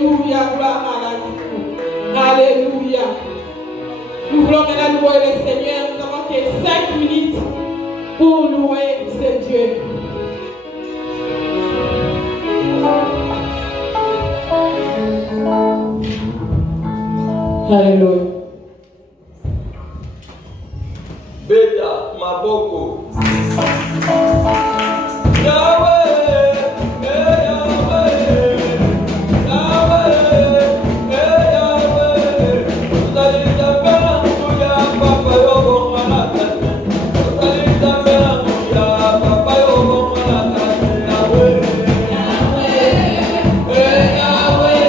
Alléluia, gloire à la vie. Alléluia. Nous voulons maintenant louer le Seigneur. Nous avons que 5 minutes pour louer ce Dieu. Alléluia. Beta, Maboko. Yahweh, Yahweh, Yahweh, Yahweh. Utalita pera kuya papa yobo malaka. Utalita pera kuya papa yobo malaka. Yahweh, Yahweh, Yahweh,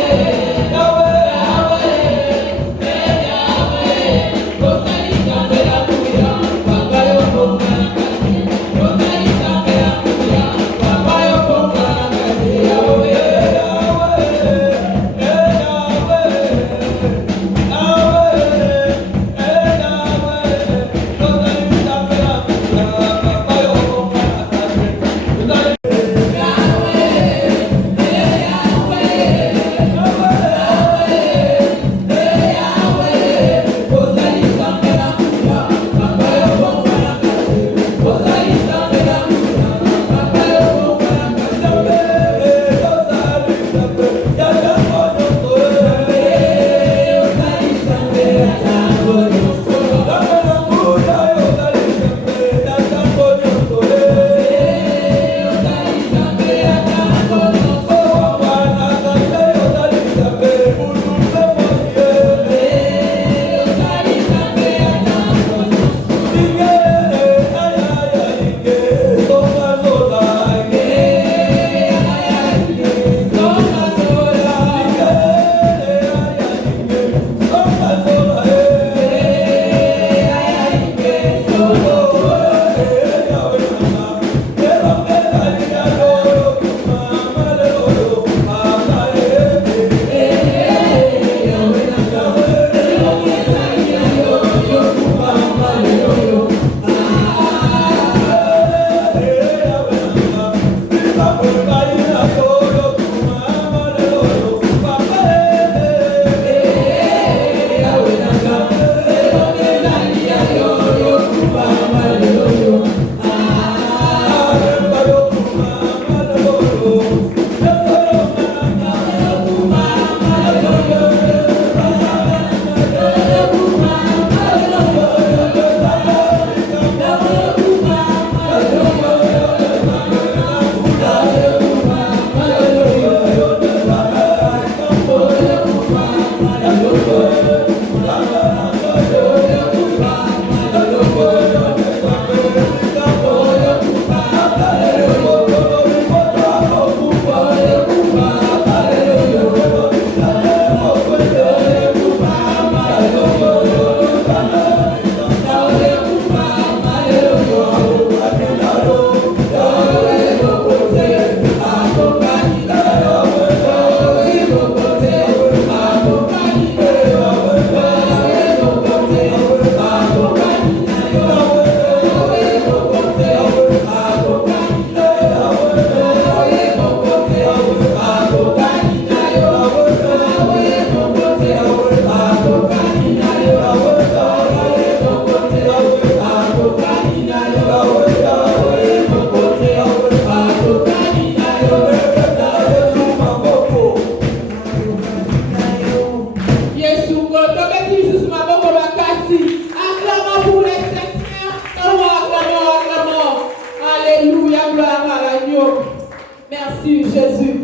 Merci Jésus.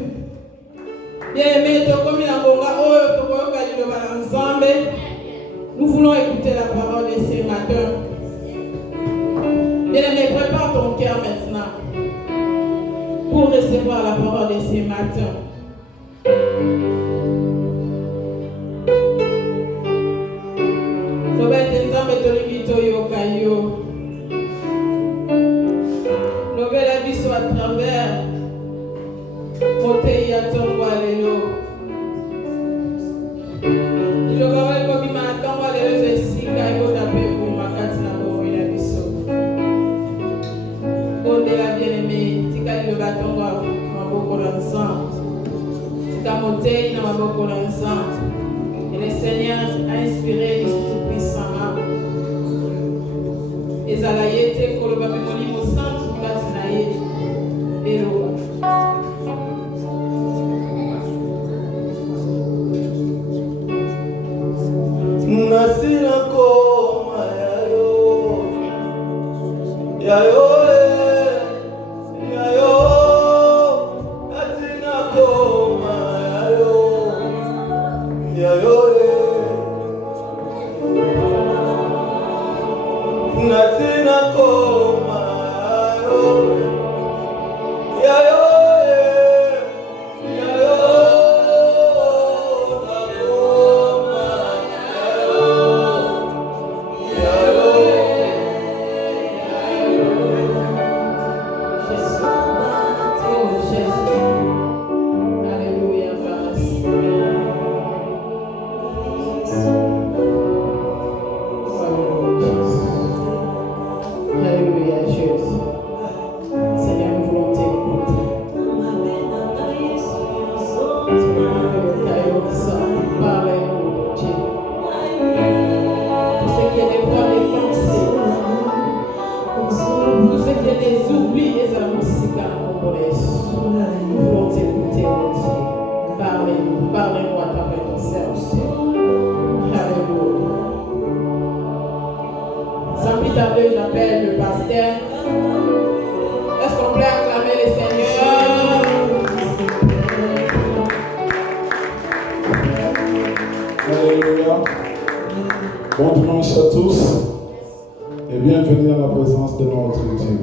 Bien-aimés, nous voulons écouter la parole de ce matin. Bien-aimés, prépare ton cœur maintenant pour recevoir la parole de ce matin. La vie soit à travers Moté Yaton Walelo. Je vais comme il m'a attendu à lever si car il taper pour ma carte na boire la biso. Bonne la bien-aimée, si car le bâton va beaucoup l'ensemble. monté dans la boca et le Seigneur a inspiré l'Esprit puissamment. Et ça a été pour le baptême au centre de Katinaï et le Nasira koma yayo yayo nasira koma yayo nasira koma yayo J'appelle le pasteur. Est-ce qu'on peut acclamer le Seigneur? Alléluia. Bon dimanche à tous et bienvenue à la présence de notre Dieu.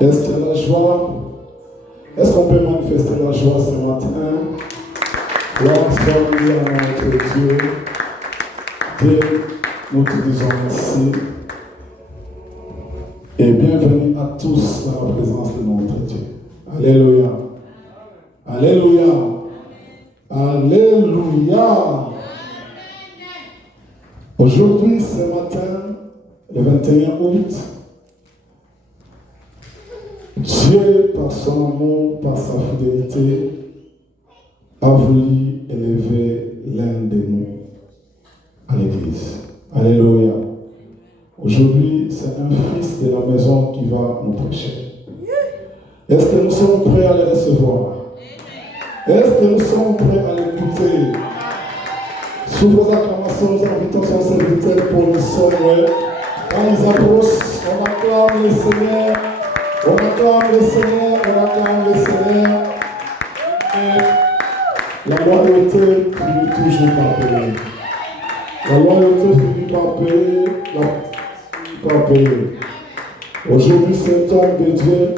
Est-ce qu'il y a la joie? Est-ce qu'on peut manifester la joie ce matin? Gloire soit louée à notre Dieu. Dieu, nous te disons merci. Et bienvenue à tous dans la présence de notre Dieu. Alléluia. Alléluia. Alléluia. Aujourd'hui, ce matin, le 21 août, Dieu, par son amour, par sa fidélité, a voulu élever l'un de nous à l'église. Alléluia. Aujourd'hui, c'est un fils de la maison qui va nous prêcher. Est-ce que nous sommes prêts à le recevoir? Est-ce que nous sommes prêts à l'écouter? Sous vos acclamations, nous invitons son serviteur pour le Samuel. Quand ils approchent, on acclame le Seigneur. On acclame le Seigneur, on acclame le Seigneur. Et la loyauté finit toujours par payer. La loyauté finit par payer. Aujourd'hui, cet homme de Dieu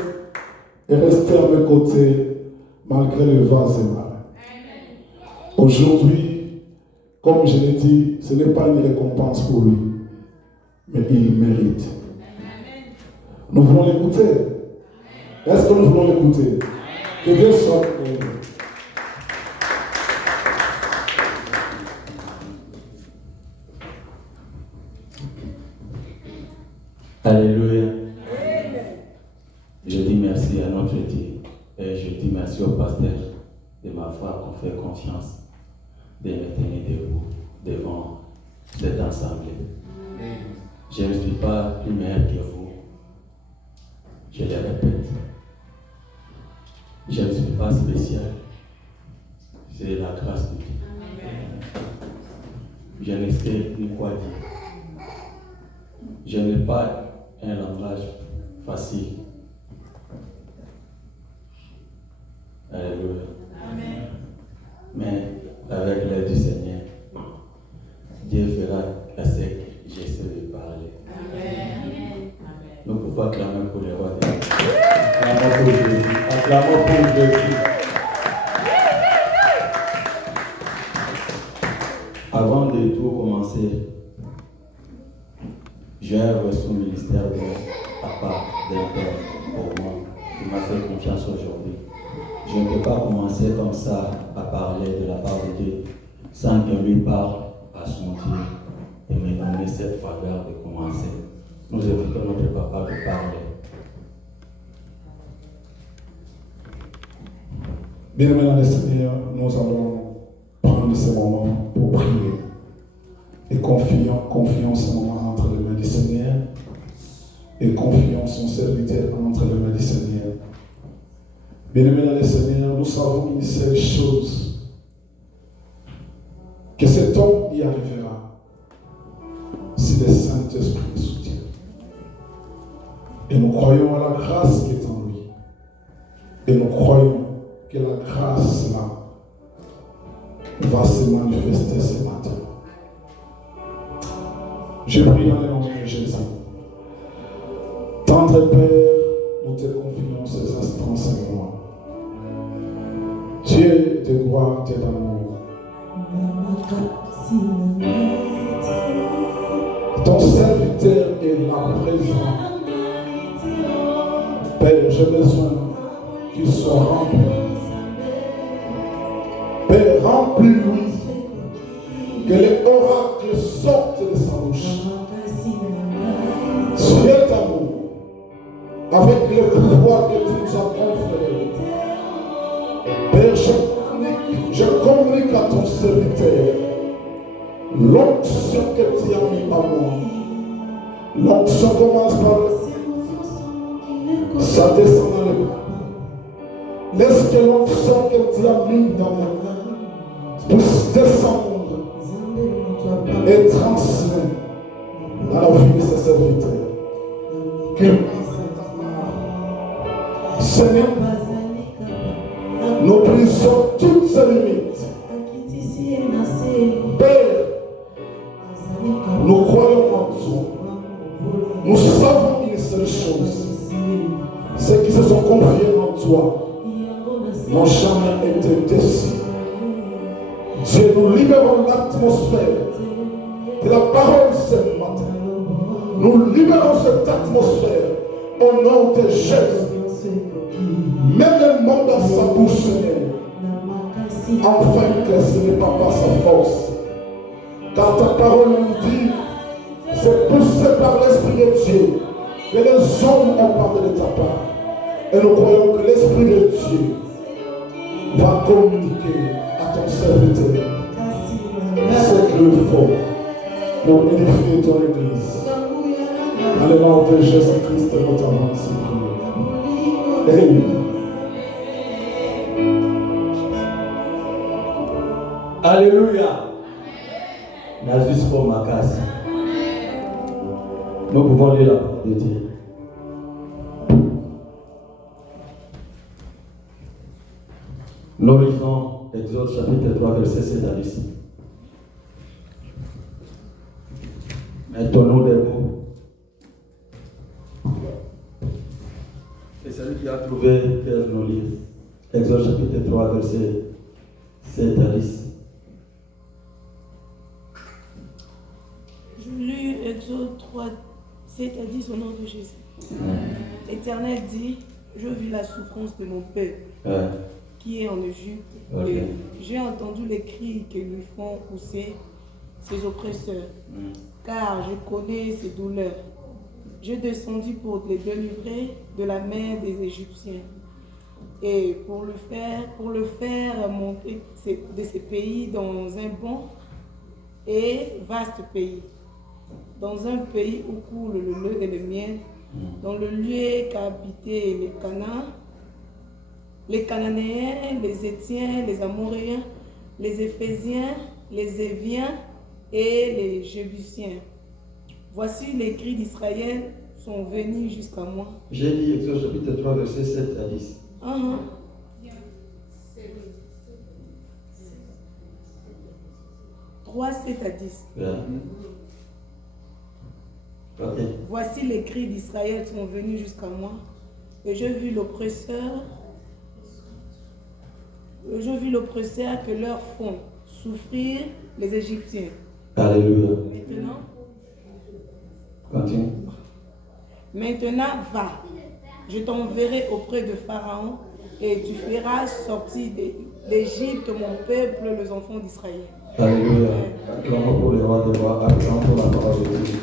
est resté à mes côtés malgré le vent et mal. Aujourd'hui, comme je l'ai dit, ce n'est pas une récompense pour lui, mais il mérite. Nous voulons l'écouter. Est-ce que nous voulons l'écouter? Que Dieu soit béni. Alléluia. Je dis merci à notre Dieu et je dis merci au pasteur de ma foi qu'on fait confiance de me tenir debout devant cette assemblée. Je ne suis pas plus meilleur que vous. Je le répète. Je ne suis pas spécial. C'est la grâce de Dieu. Je ne sais ni quoi dire. Je n'ai pas un langage facile. Alléluia. Amen. Mais avec l'aide du Seigneur, Dieu fera ce que j'essaie de parler. Amen. Nous pouvons acclamer pour les rois de Dieu. Acclamons pour Jésus. Acclamons pour Jésus. Avant de tout commencer, j'ai reçu un ministère de la part d'un père pour moi qui m'a fait confiance aujourd'hui. Je ne peux pas commencer comme ça à parler de la part de Dieu sans que lui parle à son Dieu et me donner cette faveur de commencer. Nous invitons notre papa de parler. Bien-aimés dans le Seigneur, nous allons prendre ce moment pour prier. Et confions ce moment entre les mains du Seigneur. Et confions son serviteur entre les mains du Seigneur. Bien-aimés dans le Seigneur, nous savons une seule chose. Que cet homme y arrivera si le Saint-Esprit le soutient. Et nous croyons à la grâce qui est en lui. Et nous croyons que la grâce là va se manifester ce matin. Je prie dans le nom de Jésus. Tendre Père, nous te confions ces instants, Seigneur. Dieu de gloire, Dieu d'amour. Ton serviteur est là présent. Père, j'ai besoin qu'il soit rempli. Père, remplis-lui. Que les oracles sortent de sa bouche. Dieu d'amour, avec le pouvoir que tu nous as conféré. Père, je communique à ton serviteur l'onction que tu as mis à moi. L'onction commence par ça descend dans le bas. Laisse que l'onction que tu as mis dans moi puisse descendre et transmettre dans la vie de ses serviteurs. Seigneur, nous brisons toutes ces limites. Père, nous croyons en toi. Nous savons une seule chose. Ceux qui se sont confiés en toi n'ont jamais été déçus. Dieu, nous libérons l'atmosphère de la parole ce matin. Nous libérons cette atmosphère au nom de Jésus. Mets le monde dans sa bouche, Seigneur. Enfin que ce n'est pas par sa force. Car ta parole nous dit, c'est poussé par l'Esprit de Dieu que les hommes ont parlé de ta part. Et nous croyons que l'Esprit de Dieu va communiquer à ton serviteur ce qu'il faut pour édifier ton Église. Dans le nom de Jésus-Christ, notre avance. Amen. Alléluia. Nazus pour ma casse. Nous pouvons lire la parole de Dieu. Nous lisons Exode chapitre 3, verset 7 à 10. Mettons-nous debout. Et celui qui a trouvé, Père, nous lire. Exode chapitre 3, verset 7 à 10. Je lis Exode 3, 7 à 10 au nom de Jésus. L'Éternel dit, je vis la souffrance de mon peuple qui est en Égypte. Et j'ai entendu les cris que lui font pousser ses oppresseurs, car je connais ses douleurs. Je descendis pour les délivrer de la main des Égyptiens et pour le faire monter de ces pays dans un bon et vaste pays, dans un pays où coule le lait et le miel, dans le lieu qu'habitaient les Cananéens, les Étiens, les Amoréens, les Éphésiens, les Éviens et les Jébusiens. Voici les cris d'Israël sont venus jusqu'à moi. J'ai lu Exode chapitre 3, verset 7 à 10. 3, 7 à 10. Okay. Voici les cris d'Israël sont venus jusqu'à moi, et je vis l'oppresseur que leur font souffrir les Égyptiens. Alléluia. Maintenant, continue. Maintenant, va, je t'enverrai auprès de Pharaon, et tu feras sortir d'Égypte mon peuple, les enfants d'Israël. Alléluia. Acclamons pour les rois de rois, acclamons pour la parole de Dieu.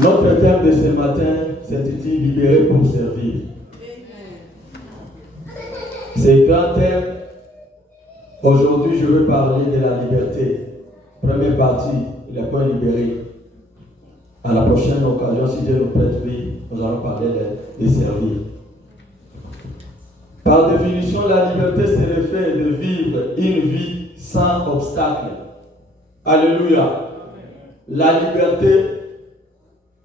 Notre thème de ce matin s'intitule Libéré pour servir. C'est grand thème. Aujourd'hui, je veux parler de la liberté. Première partie, les points libérés. À la prochaine occasion, si Dieu nous prête vie, nous allons parler des servir. Par définition, la liberté, c'est le fait de vivre une vie sans obstacle. Alléluia. La liberté,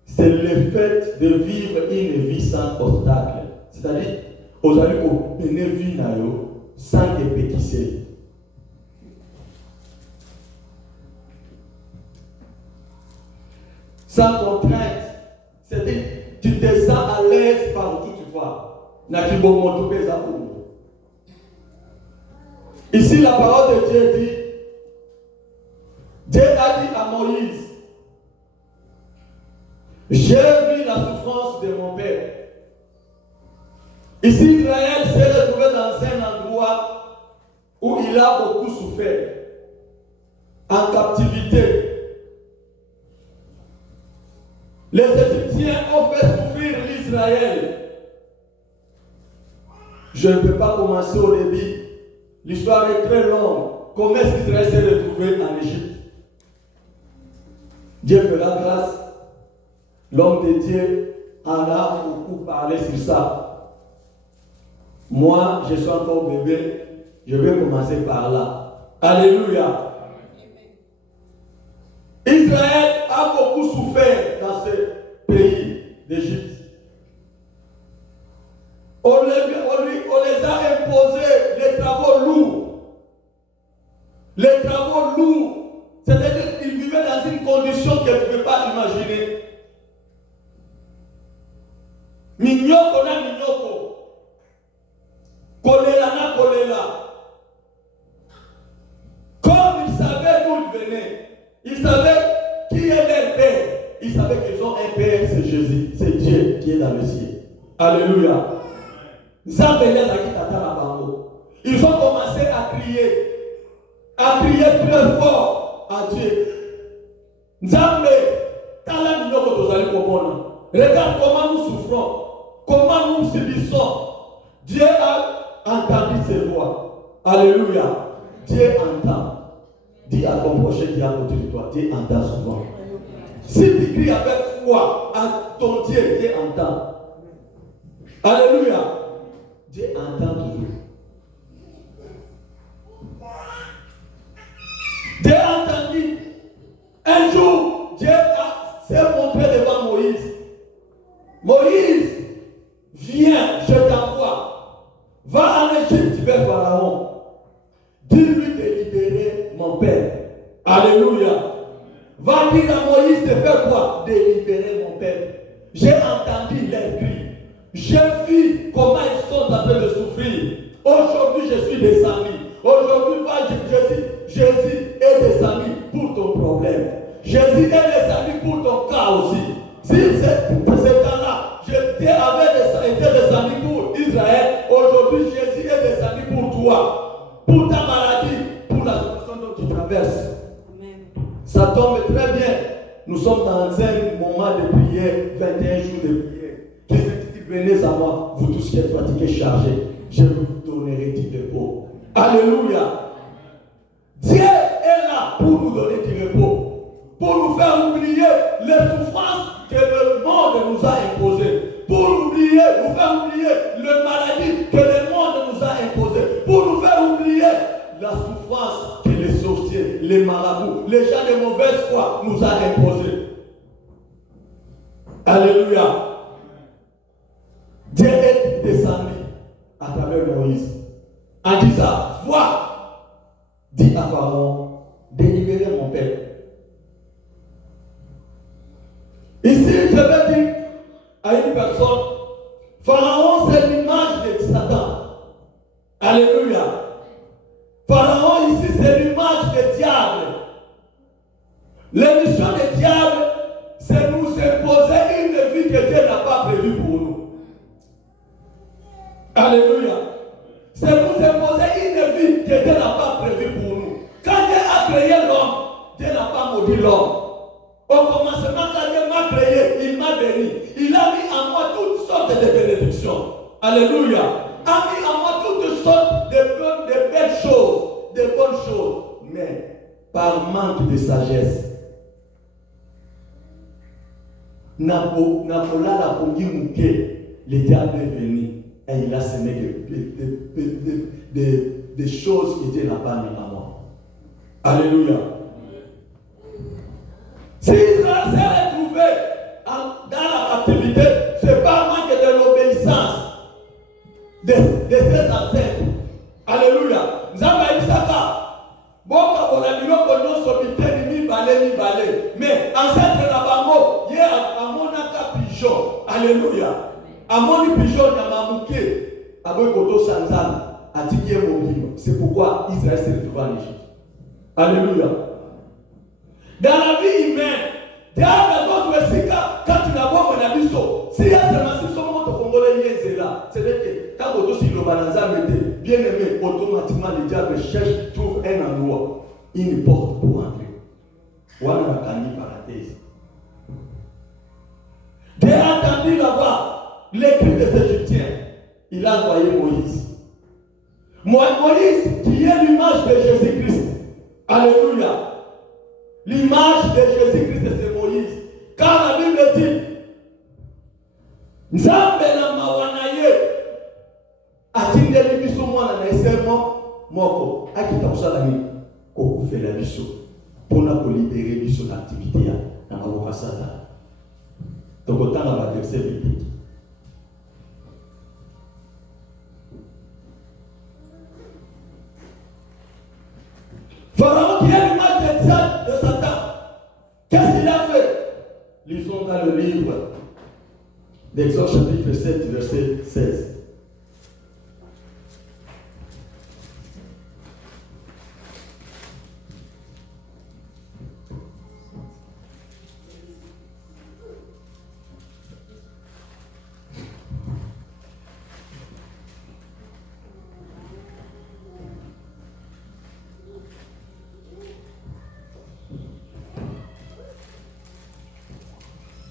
c'est le fait de vivre une vie sans obstacle. C'est-à-dire, vous allez une vie sans dépétisser. Sans contrainte. C'est-à-dire, tu te sens à l'aise partout tu vas. Ici, la parole de Dieu dit, Dieu a dit à Moïse, j'ai vu la souffrance de mon père. Ici, Israël s'est retrouvé dans un endroit où il a beaucoup souffert, en captivité. Les Égyptiens ont fait souffrir l'Israël. Je ne peux pas commencer au début. L'histoire est très longue. Comment est-ce qu'Israël s'est retrouvé en Égypte? Dieu fera grâce. L'homme de Dieu en a beaucoup parlé sur ça. Moi, je suis encore bébé. Je vais commencer par là. Alléluia. Israël a beaucoup souffert dans ce pays d'Égypte. On les a imposé les travaux lourds. Les travaux lourds. C'est-à-dire qu'ils vivaient dans une condition que tu ne peux pas imaginer. Mignoko na mignoko. Kolela na kolela. Comme ils savaient d'où ils venaient. Ils savaient qui est leur père. Ils savaient qu'ils ont un père, c'est Jésus. C'est Dieu qui est dans le ciel. Alléluia. Ils ont commencé à crier très fort à Dieu. Nzambe, regarde comment nous souffrons, comment nous subissons. Dieu a entendu ses voix. Alléluia. Dieu entend. Dis à ton prochain, dis à côté de toi, Dieu entend souvent. Si tu cries avec foi à ton Dieu, Dieu entend. Alléluia. Dieu entend toujours. Dieu a entendu. Un jour, Dieu s'est montré devant Moïse. Moïse, viens, je t'envoie. Va en Égypte vers Pharaon. Dis-lui de libérer mon père. Alléluia. Va dire à Moïse de faire quoi? De libérer mon père. J'ai entendu leurs cris. J'ai vu comment ils sont en train de souffrir. Aujourd'hui, je suis descendu. Aujourd'hui, Jésus est descendu pour ton problème. Jésus est descendu pour ton cas aussi. Si ce cas-là, j'étais descendu pour Israël, aujourd'hui, Jésus est descendu pour toi, pour ta maladie, pour la situation dont tu traverses. Amen. Ça tombe très bien. Nous sommes dans un moment de prière, 21 jours de prière. Venez à moi, vous tous qui êtes fatigués, chargés, je vous donnerai du repos. Alléluia. Dieu est là pour nous donner du repos, pour nous faire oublier les souffrances que le monde nous a imposées, pour nous faire oublier les maladies que le monde nous a imposées, pour nous faire oublier la souffrance que les sorciers, les marabouts, les gens de mauvaise foi nous ont imposées. Alléluia. Dieu est descendu à travers Moïse en disant, vois, dis à Pharaon, de libérer mon père. Ici, je vais dire à une personne, Pharaon, c'est l'image de Satan. Alléluia. Pharaon, ici, c'est l'image du diable. L'émission du diable, c'est nous imposer une vie que Dieu n'a pas prévue pour nous. Alléluia. C'est nous imposer une vie que Dieu n'a pas prévue pour nous. Quand Dieu a créé l'homme, Dieu n'a pas maudit l'homme. Au commencement, quand Dieu m'a créé, il m'a béni. Il a mis en moi toutes sortes de bénédictions. Alléluia. A mis en moi toutes sortes par manque de sagesse. Napola la pongi mouké, le diable est venu et il a semé des choses qui Dieu n'a pas mis à moi. Alléluia. Si Israël s'est retrouvé dans la captivité, ce n'est pas manque de l'obéissance de ses ancêtres. Alléluia. Nzamba Isaka. Boka bonabilo konyo sobite ni balé. Mais ancêtre na bango, ye amonaka pigeon. Alléluia. Amoni pigeon na mamuke. Aboy koto sanzana. Atikie mobile. C'est pourquoi Israël s'est retrouvé en Égypte. Alléluia. Dans la vie humaine, Dieu a besoin de Sika quand tu n'as pas mon abisso. Si il y a seulement si son monde congolais est là, c'est que quand vous aussi le bananza mettez, bien aimé, automatiquement le diable cherche, trouve un endroit, une porte pour entrer. Voilà la parenthèse. Dieu a entendu là-bas les cris des Égyptiens. Il a envoyé Moïse. Moïse qui est l'image de Jésus-Christ. Alléluia. L'image de Jésus-Christ, c'est Moïse. Car la Bible dit, Nzambe na mawanaye atindeli biso mwana na esermo moko akita kusala ni kokufela biso pona ko libérer biso l'activité ya na maboko Satan. Tokotanga ba verset biblique. Pharaon qui est l'image de Satan, qu'est-ce qu'il a fait? Lisons dans le livre d'Exode chapitre 7, verset 16.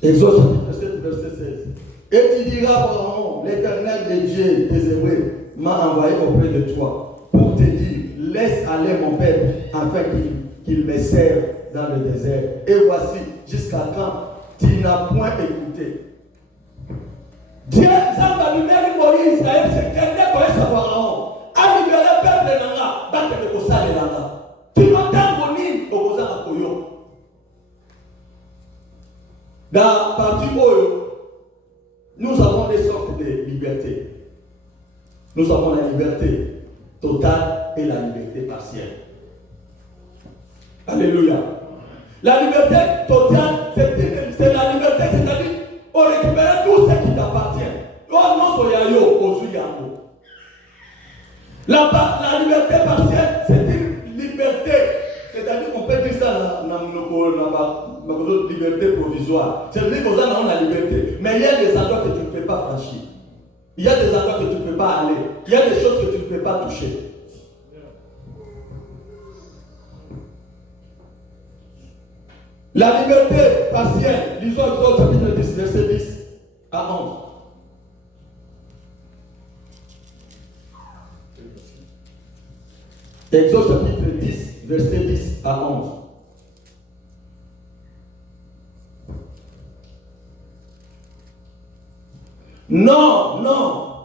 Exode chapitre 7, verset 16. Et tu diras, Pharaon, l'Éternel des dieux des Hébreux m'a envoyé auprès de toi pour te dire, laisse aller mon peuple afin qu'il me serve dans le désert. Et voici, jusqu'à quand tu n'as point écouté. Dieu, Zamba, lui-même, Moïse, c'est quelqu'un qui est Pharaon. A libéré le peuple de Nanga, battre le Kosa de Nanga. Tu m'entends, Moni, au Kosa de Koyo. Dans la partie Oyo, nous avons des sortes de liberté. Nous avons la liberté totale et la liberté partielle. Alléluia. La liberté totale, c'est la liberté, c'est-à-dire, on récupère tout ce qui t'appartient. Oh non, soyayo, osuyango. La liberté partielle, c'est une liberté. C'est-à-dire qu'on peut dire ça dans notre liberté provisoire. C'est-à-dire qu'on a la liberté. Mais il y a des endroits que tu ne peux pas franchir. Il y a des endroits que tu ne peux pas aller. Il y a des choses que tu ne peux pas toucher. La liberté partielle, lisons Exode chapitre 10, verset 10 à 11. Exode chapitre 10, verset 10 à 11. Non, non,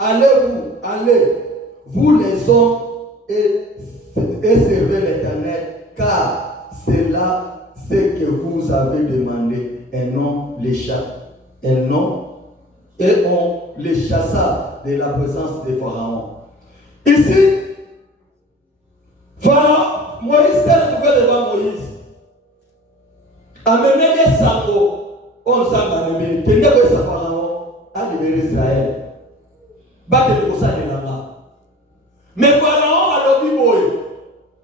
allez, vous les hommes, et servez l'Éternel, car c'est là ce que vous avez demandé, et non les chats, et on les chassa de la présence de Pharaon. Ici, Pharaon, Moïse s'est retrouvé devant Moïse. Amenez les sango, on s'en va libérer. Tenez que ça Pharaon a libéré Israël. Battez le ça de là-bas. Mais Pharaon a dit Moïse,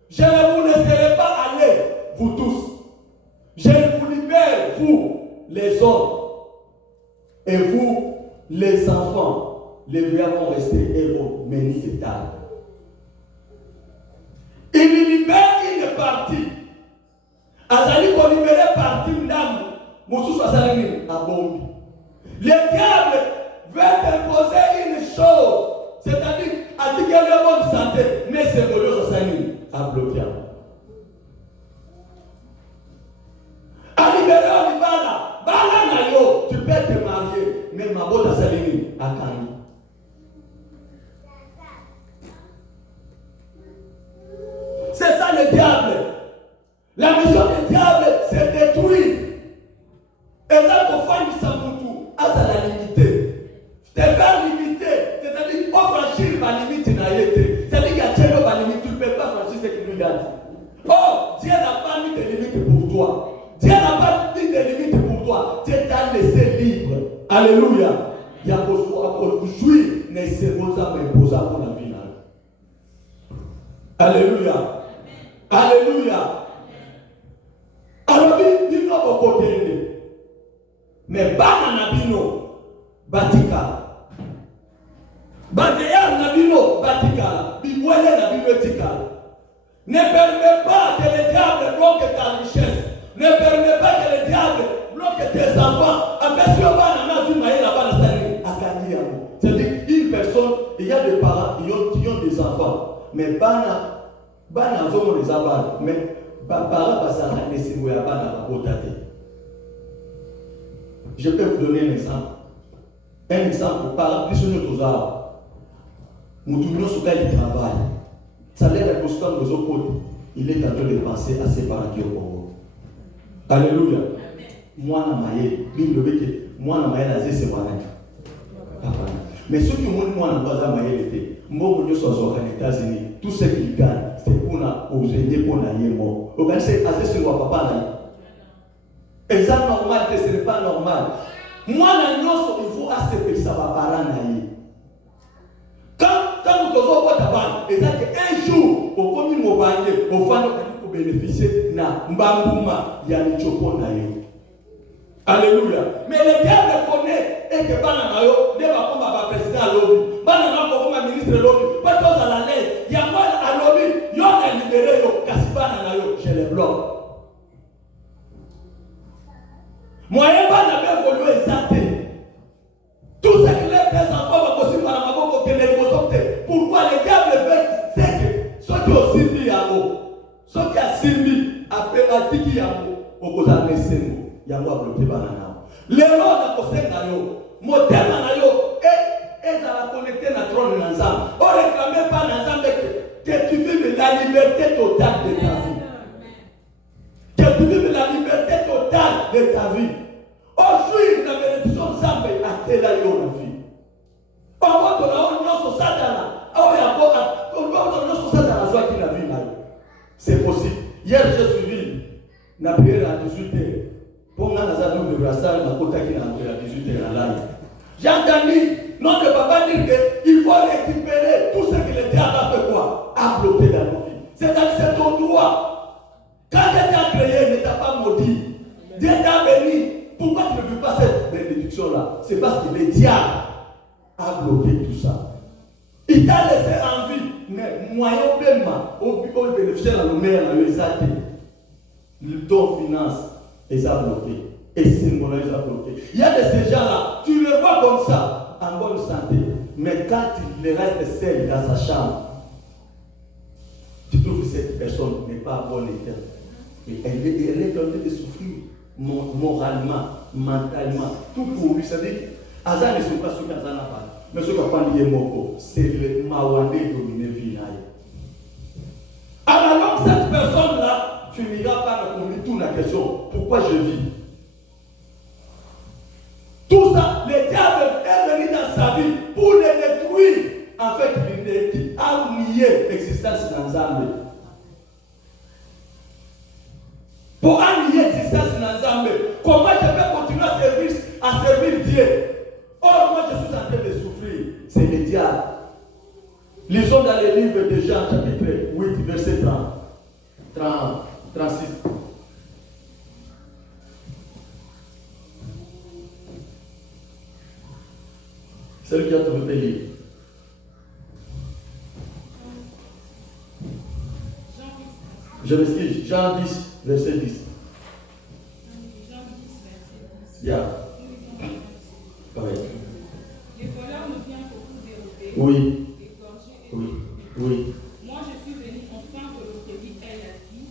je ne vous laisserai pas aller, vous tous. Je vous libère, vous, les hommes, et vous, les enfants. Les vieux vont rester et vont mener ces tables. Il libère une partie. Azali pour libérer partie d'âme. Moussou Sassalini a bombi. Le diable veut imposer une chose. C'est-à-dire, à dire qu'il y a une bonne santé. Mais c'est Moussou Sassalini a bloqué. à Kani. C'est ça le diable. La mission du diable, c'est détruire. Et là, pour faire du Samutu, à la limiter. Te faire limiter, c'est-à-dire pas franchir ma limite, c'est-à-dire qu'il y a Dieu ma limite, tu ne peux pas franchir ce qu'il nous a dit. Oh, Dieu n'a pas mis de limites pour toi. Dieu n'a pas mis de limites pour toi. Dieu t'a laissé libre. Alléluia. Il y a jouir, mais c'est pour ça pour la vie. Alléluia. Alléluia. Alors, il n'a pas côté. Mais banana nabino batika. Badéa nabino batika. Bibouele nabino tika. Ne permets pas que le diable bloque ta richesse. Ne permets pas que le diable bloque tes enfants. C'est-à-dire une personne, il y a des parents qui ont des enfants. Mais bana vraiment les enfants. Mais parents ça ne se voit pas dans la tête. Je peux vous donner un exemple. Un exemple, par exemple, plus nous tous arbres. Nous tournons sur le travail. Ça l'air à constant de nos côtés. Il est en train de penser à ses parents qui ont pour. Alléluia. Moi, moi, c'est moi. Mais ceux qui ont moi, moi, je suis aux États-Unis. Tout ce qu'ils gagnent, c'est pour nous aider pour nous mort. Vous connaissez, c'est sur papa. Exemple normal, ce n'est pas normal. Moi, il faut accepter ça, parents. Quand vous avez votre banque, et un jour, au commun mobile, au fan pour bénéficier na mbambuma ya michoko na yo. Alléluia. Mais le diable connaît et que bana na yo ne va pas président lobby. Bana na ko ministre lobby. Pas tous à la lait. Ya moi à lobby, yo a libéré yo kasibana na yo, je les bloque. Moyen bana be volu exacté. Tout ce que les enfants vont possible à la maboko que les mosote. Pourquoi le diable veut c'est que ceux qui ont Simbi Yamo, ceux qui ont Simbi, après Atiki Yamo, au Kozan Nesemo, Yamo a bloqué Banana. Les lois n'a pas fait Nayo, Motem Nayo, et ça va connecter la trône de Nanzam. On ne réclame pas Nanzam que tu vives la liberté totale de ta vie. Que tu vives la liberté totale de ta vie. Aujourd'hui, la bénédiction de Zambé a été là dans la vie. Par contre, on a un satana. C'est possible. Hier, j'ai suivi la prière à 18h. Pour moi, dans le brassard, la côte qui à 18h. J'ai entendu notre papa dire qu'il faut récupérer tout ce que le diable a fait quoi? A bloqué dans nos vies. C'est ton droit. Quand Dieu t'a créé, il ne t'a pas maudit. Dieu t'a béni. Pourquoi tu ne veux pas cette bénédiction-là? C'est parce que le diable a bloqué tout ça. Il t'a laissé en vie, mais moyen paiement, au bénéficiaire à nous-mêmes, les athées, le don finance, les a bloqués. Et ces mots-là, les a bloqués. Il y a de ces gens-là, tu le vois comme ça, en bonne santé, mais quand il reste seul dans sa chambre, tu trouves que cette personne n'est pas en bon état. Elle est en train de souffrir moralement, mentalement, tout pour lui. C'est-à-dire, Azan ne sont pas ceux qui Azan n'a pas. Mais ce qu'on parle de Moko, c'est le Mawandé dominé Vinaï. Alors, cette personne-là finira par répondre toute la question pourquoi je vis. Tout ça, le diable est venu dans sa vie pour le détruire. En fait, il a nié l'existence dans Zambé. Pour nier l'existence dans Zambé, comment je peux continuer à servir Dieu? Or, moi, je suis en train de souffrir. C'est le diable. Lisons dans le livre de Jean, chapitre 8, verset 36. Celui qui a trouvé le livre. Je m'excuse. Jean 10, verset 10. Jean 10, verset 10. Yeah. Oui. Les voleurs ne viennent pour tout dérober, Oui. égorger et Oui. tuer. Oui. Moi, je suis venu enfin que le brebis ait la vie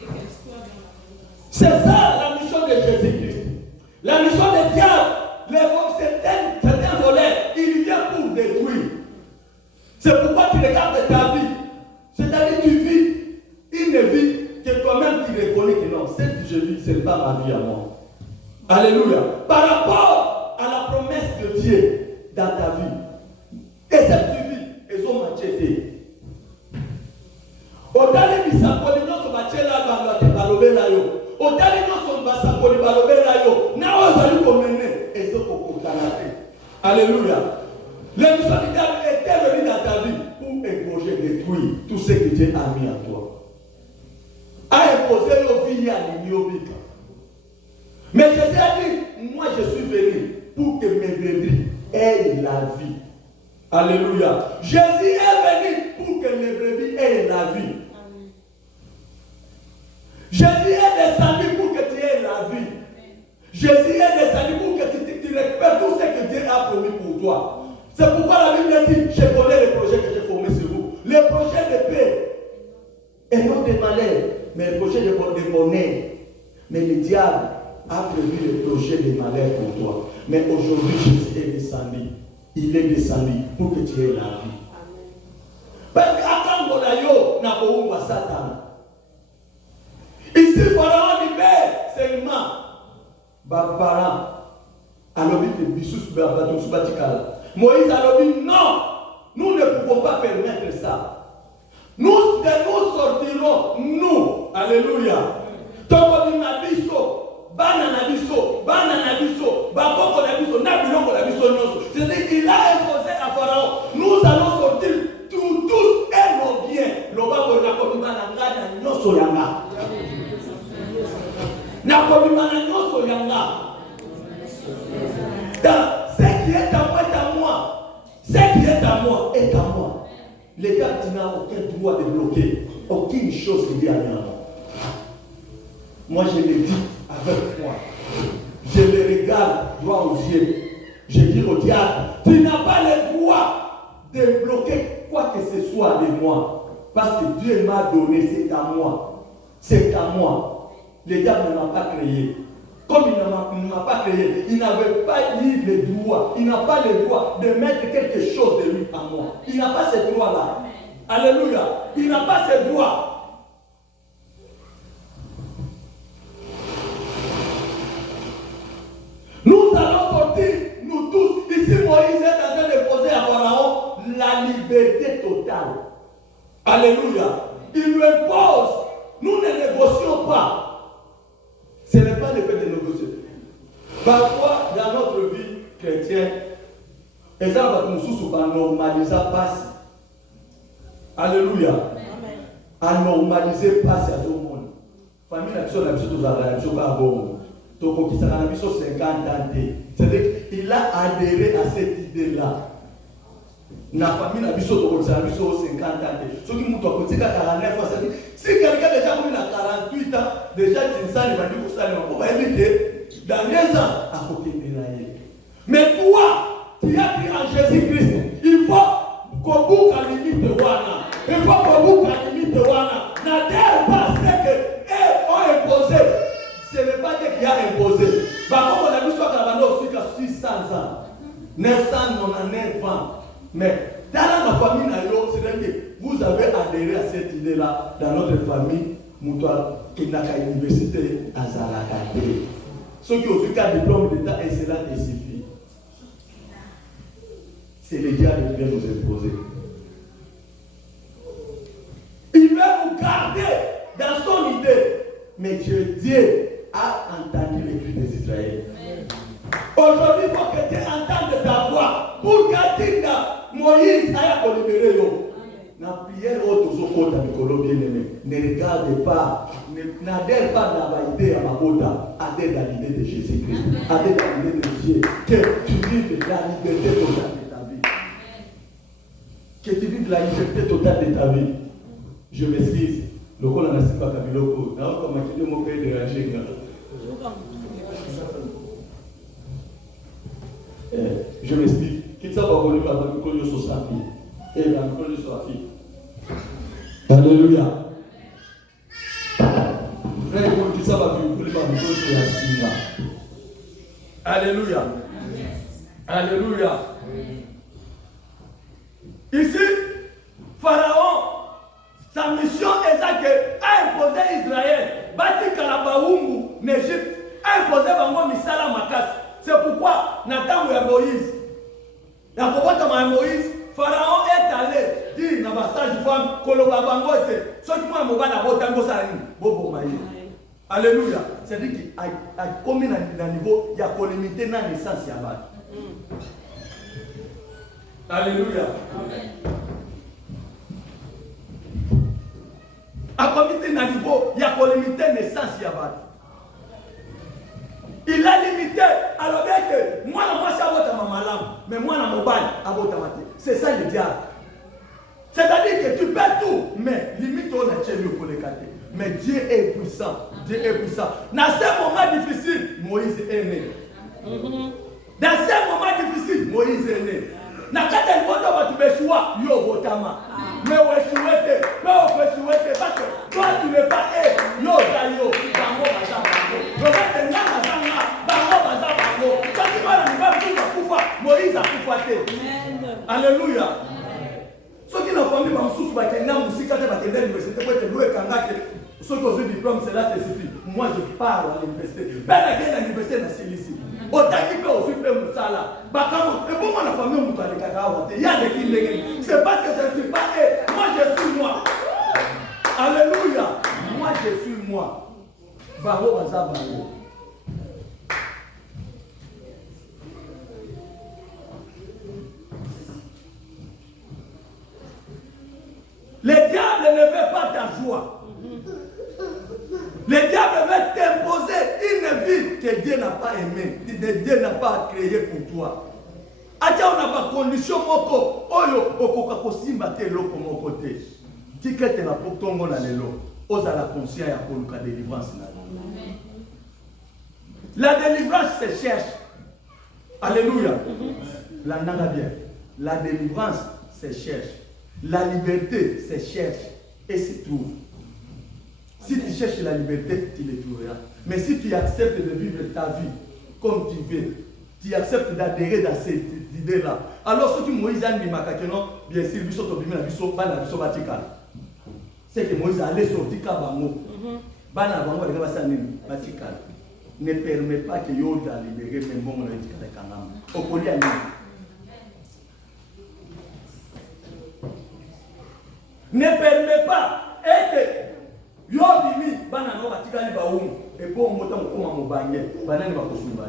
et qu'elle soit dans la l'abondance. C'est ça la mission de Jésus-Christ. La mission du diable, certains voleurs qui reconnaît que non, cette que je vis, ce n'est pas ma vie à moi. Alléluia. Par rapport à la promesse de Dieu dans ta vie. Et cette vie, ils ont matché. Otali bisakoli nyonso bachela balobate balobela yo. Otali nyonso basakoli balobela yo. Na ozali komene ezoko kokana te. Alléluia. Le miséricorde est venu dans ta vie pour imposer, détruire tout ce que Dieu a mis en toi. A imposé nos vies à l'ignoble. Mais Jésus a dit, moi je suis venu pour que mes brebis aient la vie. Alléluia. Jésus est venu pour que les brebis aient la vie. Jésus est descendu pour que tu aies la vie. Jésus est descendu pour que tu récupères tout ce que Dieu a promis pour toi. C'est pourquoi la Bible dit, je connais les projets que j'ai formés sur vous. Les projets de paix et non de malheur, mais les projets de monnaie. Mais le diable a prévu les projets de malheur pour toi. Mais aujourd'hui, Jésus est descendu. Il est descendu pour que tu aies la vie. Parce qu'à Kangonayo, n'a pas eu Satan. Ici, Pharaon dit, seulement, parents, alors que Bissous Batikala. Moïse a dit, non, nous ne pouvons pas permettre ça. Nous sortirons, nous, alléluia. Toko nabiso, banana biso, bakoko nabiso, nabilongo nabiso noso. C'est-à-dire qu'il a imposé à Pharaon, nous allons sortir tous et nos biens. L'obabo nakomimana ngana nyoso yanga. Nakomimana nyoso yanga. Ce qui est à moi est à moi. Ce qui est à moi est à moi. Les gars, tu n'as aucun droit de bloquer aucune chose qui vient à moi. Moi, je le dis avec foi. Je le regarde droit aux yeux. Je dis au diable, tu n'as pas le droit de bloquer quoi que ce soit de moi. Parce que Dieu m'a donné, c'est à moi. C'est à moi. Le diable ne m'a pas créé. Comme il ne m'a pas créé, il n'avait pas eu le droit, il n'a pas le droit de mettre quelque chose de lui à moi. Il n'a pas ce droit-là. Alléluia. Il n'a pas ce droit. Nous allons sortir, nous tous. Ici, Moïse est en train de poser à Pharaon la liberté totale. Alléluia. Il lui impose. Nous ne négocions pas. Ce n'est pas le fait de négocier. Parfois, dans notre vie chrétienne, les gens vont normaliser passe. Alléluia. À normaliser passe à tout le monde. Famille n'a pas de choses à la chose pas bon. Donc, il a 50 ans. C'est-à-dire qu'il a adhéré à cette idée-là. La famille n'a pas de choses 50 ans. Ceux qui m'ont dit 49 ans, si quelqu'un déjà comme il a 48 ans, déjà tu ne pas dire que ça ne va pas éviter dans les ans à côté de l'année. Mais toi, tu as pris en Jésus-Christ, il faut qu'on boucle à limite de Wana. Il faut qu'on boucle à limite de Wana. N'adhère pas à ce qu'ils ont imposé. Ce n'est pas Dieu qui a imposé. Par contre, on a vu soit qu'il y a 600 ans, 999 ans. Mais dans la famille, c'est-à-dire que vous avez adhéré à cette idée-là dans notre famille, Moutoua, qui n'a qu'à l'université à Zalakate. Ceux qui ont eu qu'un diplôme d'État, et cela te suffit. C'est le diable qui vient nous imposer. Il veut nous garder dans son idée. Mais Dieu a entendu les cris des Israéliens. Aujourd'hui, il faut que Dieu entende ta voix pour qu'Atinda Moïse aille libérer yo. La prière autosokota mikolo bien-aimé. Ne regarde pas, n'adhère pas dans la idée à ma bota, adhère dans l'idée de Jésus-Christ, adhère dans l'idée de Dieu, que tu vives la liberté totale de ta vie. Que tu vives la liberté totale de ta vie. Je m'excuse. Le col en a pas Kabiloko. Non, comme je dis mon père de réagir. Je m'explique. Qu'il ça va voler à la micro sur sa fille. Et la micro sur la fille. Alléluia. Frère, qu'il ça va voler à la micro sur la fille. Alléluia. Alléluia. Ici, Pharaon, sa mission est à imposer Israël. Dans le Moïse, Pharaon est allé dire dans la sage femme Koloba Bango était. Ce qui m'a mobile à votre tango salini. Bobo Maï. Alléluia. C'est-à-dire qu'il y a combien de niveau, il y a qu'on limité dans l'essence Yabat. Alléluia. À comité dans niveau, il y a qu'on limité l'essence Yabat. Il a limité. Alors bien que moi, je suis à votre maman, mais moi, je suis à votre maman. C'est ça le diable. C'est-à-dire que tu perds tout, mais limite, on a tenu pour les cater. Mais Dieu est puissant. Dieu est puissant. Dans ces moments difficiles, Moïse est né. Dans ces moments difficiles, Moïse est né. Dans quel moment tu veux choix, yo votama. Mais où est-ce que tu es? Mais où est-ce que tu es? Parce que toi, tu n'es pas yo zayo. Bango baza bango. Roberto nyama zanga. Bango baza bango. Quand tu vas dans le monde, tu vas pouvoir. Moïse a pouvoir. Alléluia. Ceux qui n'ont pas mis dans le sous, bah, qui n'ont pas mis dans l'université, pour être loué Kangate. Ceux qui ont eu le diplôme, c'est là que c'est suffit. Moi, je pars à l'université. Ben, la guerre à l'université, c'est ici. Autant qu'il peut aussi faire un sala. Bakamo, et pour moi, la famille, on peut aller à il y a des qui ne c'est pas que je ne suis pas moi, je suis moi. Alléluia. Moi, je suis moi. Baro, baza, baro. Le diable ne veut pas ta joie. Le diable veut t'imposer une vie que Dieu n'a pas aimée, que Dieu n'a pas créée pour toi. Atia on n'a pas condition moko, oyo okoka kosimba te loko moko te. Tikete na potongo na lelo, oza la conscience ya koluka délivrance na. La délivrance se cherche. Alléluia. La nanga bien. La délivrance se cherche. La liberté se cherche et se trouve. Si tu cherches la liberté, tu le trouveras. Mais si tu acceptes de vivre ta vie comme tu veux, tu acceptes d'adhérer dans cette idée-là. Alors, ce que Moïse a dit, bien sûr, c'est que Moïse allait sortir Kabango. Ne permet pas que Yoda libère même bon au Kolia. Ne permet pas et que Yodimi, banano batikali baoum, et pour monter mon bagné, banane va construire.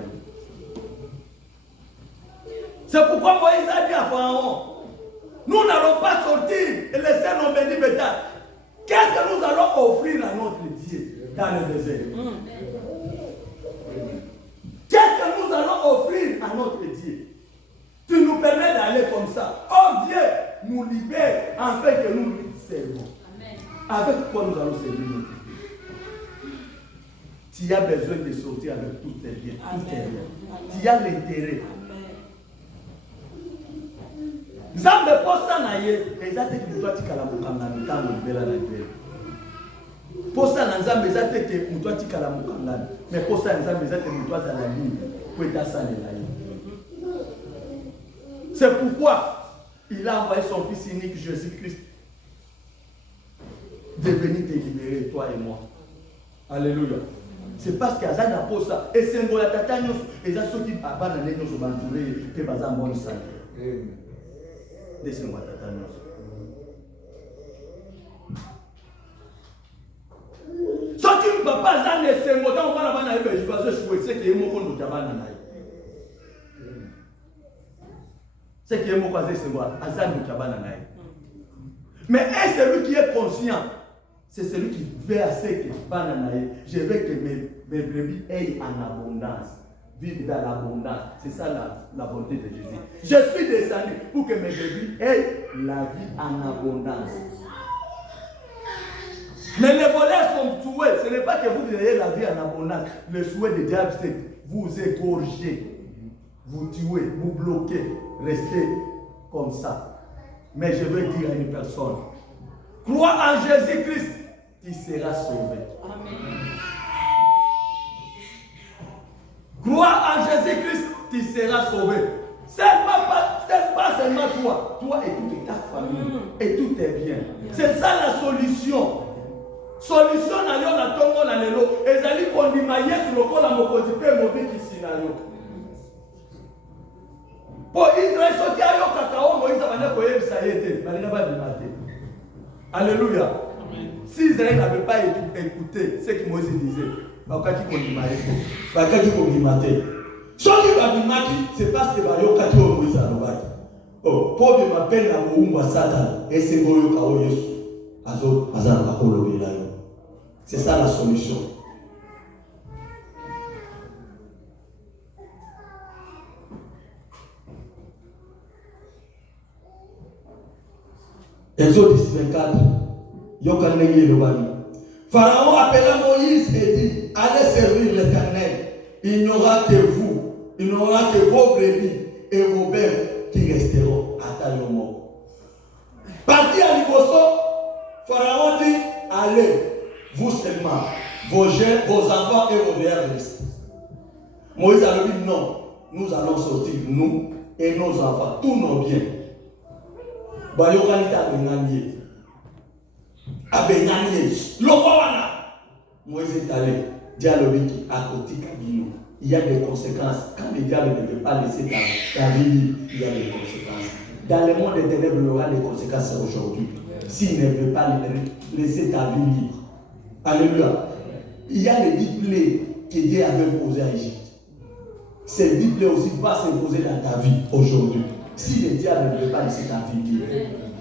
C'est pourquoi Moïse a dit à Pharaon, nous n'allons pas sortir et laisser nos bénis bétail. Qu'est-ce que nous allons offrir à notre Dieu dans le désert? Qu'est-ce que nous allons offrir à notre Dieu? Tu nous permets d'aller comme ça. Oh Dieu nous libère afin que nous lui servons. Avec quoi nous allons servir notre Dieu? Tu as besoin de sortir avec tous tes biens. Tu as l'intérêt. Zambe posa na ye, ezate ki mutwa tikala mukanga mitango libela na libela. Posa na Nzambe ezate ke mutwa tikala mukanga, mais posa na Nzambe ezate mutwa za la ligne pour être salé là. C'est pourquoi il a envoyé son fils unique Jésus-Christ de venir te libérer, toi et moi. Alléluia. C'est parce qu'il y a un apôtre ça. Et c'est un bon tatanios. Et ça, ceux qui abandonnent les nos bantourés, et pas un bon salut. Laissez-moi tatanios. Ceux qui ne peuvent pas aller, c'est un bon temps, on va la banane, je vais jouer, c'est qu'il y a un mot qu'on doit banane. C'est qu'il y a un mot qu'on doit banane. Mais est celui qui est conscient? C'est celui qui veut assez que je veux que mes brebis aient en abondance. Vivre dans l'abondance. C'est ça la volonté de Jésus. Je suis descendu pour que mes brebis aient la vie en abondance. Mais les voleurs sont tués. Ce n'est pas que vous ayez la vie en abondance. Le souhait de diable, c'est vous égorger, vous tuer, vous bloquer, rester comme ça. Mais je veux dire à une personne, crois en Jésus-Christ, tu seras sauvé. Amen. Crois en Jésus-Christ, tu seras sauvé. Ce n'est pas seulement toi et toute ta famille et tout est bien. C'est ça la solution. Solution na yo na tongo na lelo ezali kondima Yesu lokola mokonzi pe mobiki sinayo. Pour Israël, ce qui a eu cacao, Moïse a dit ça y était. Alléluia. Si Israël n'avait pas écouté ce que Moïse disait, ce qui va dire, c'est parce que Moïse a dit. Oh, pauvre m'appelle la Moumba Satan et c'est Moyo Kao Yesu. C'est ça la solution. Exode 24. Pharaon appela Moïse et dit, allez servir l'Éternel. Il n'y aura que vous, il n'y aura que vos brebis et vos bœufs qui resteront à Tayomo. Parti à Liboso, Pharaon dit, allez, vous seulement, vos jeunes, vos enfants et vos vieillards restent. Moïse a dit, non, nous allons sortir, nous et nos enfants, tous nos biens. Bayokanita Benanié. À Benanié. L'Obawana. Moïse est allé. Dialogue à côté Kabino. Il y a des conséquences. Quand le diable ne veut pas laisser ta vie libre, il y a des conséquences. Dans le monde des ténèbres, il y aura des conséquences aujourd'hui. S'il ne veut pas laisser ta vie libre. Alléluia. Il y a les 10 plaies que Dieu avait posées à Égypte. Ces 10 plaies aussi vont s'imposer dans ta vie aujourd'hui. Si le diable ne veut pas laisser ta vie libre,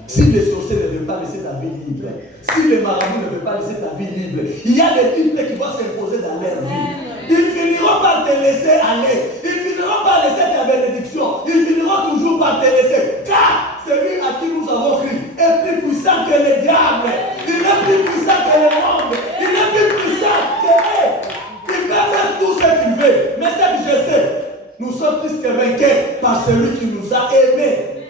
si les sorciers ne veulent pas laisser ta vie libre, si les marabouts ne veulent pas laisser ta vie libre, il y a des types qui vont s'imposer dans leur vie. Ils finiront par te laisser aller. Ils finiront par laisser ta bénédiction. Ils finiront toujours par te laisser. Car celui à qui nous avons cru est plus puissant que le diable. Il est plus puissant que le monde. Il est plus puissant que eux. Il peut faire tout ce qu'il veut. Mais ce que je sais, nous sommes plus que vainqueurs par celui qui nous a aimés.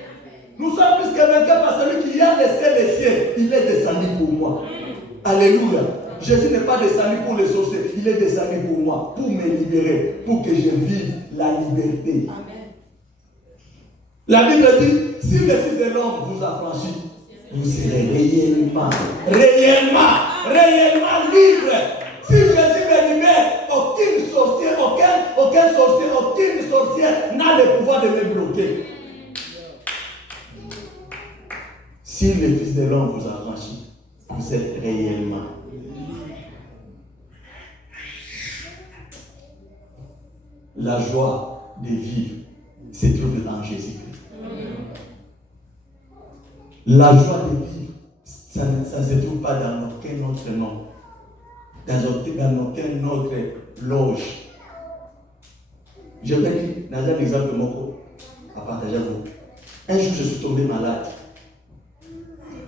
Nous sommes plus que vainqueurs par celui qui a laissé les cieux. Il est descendu pour moi. Alléluia. Jésus n'est pas descendu pour les sorciers. Il est descendu pour moi, pour me libérer, pour que je vive la liberté. Amen. La Bible dit, si le Fils de l'homme vous affranchit, vous serez réellement libre. Si Jésus me libère, aucune sorcière n'a le pouvoir de me bloquer. Si le Fils de l'homme vous affranchit, vous êtes réellement. La joie de vivre se trouve en Jésus-Christ. La joie de vivre, ça ne se trouve pas dans aucun autre nom, dans aucun autre loge. Je vais dire dans un exemple à partager avec vous. Un jour, je suis tombé malade.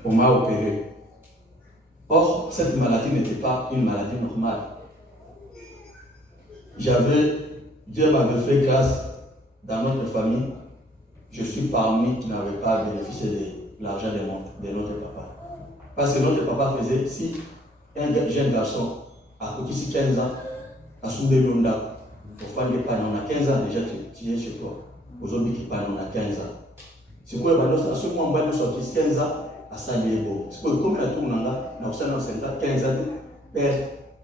On m'a opéré. Or, cette maladie n'était pas une maladie normale. Dieu m'avait fait grâce dans notre famille. Je suis parmi qui n'avait pas bénéficié de l'argent de notre papa. Parce que notre papa faisait, si un jeune garçon a coûté 15 ans, à Soudé Londa, au fan de pan, on a 15 ans déjà, tu es chez toi. Aujourd'hui, qui pan, on a 15 ans. C'est quoi, à ce moment, on a sorti 15 ans à San-Diego. C'est quoi, comme la tour, on a 15 ans, père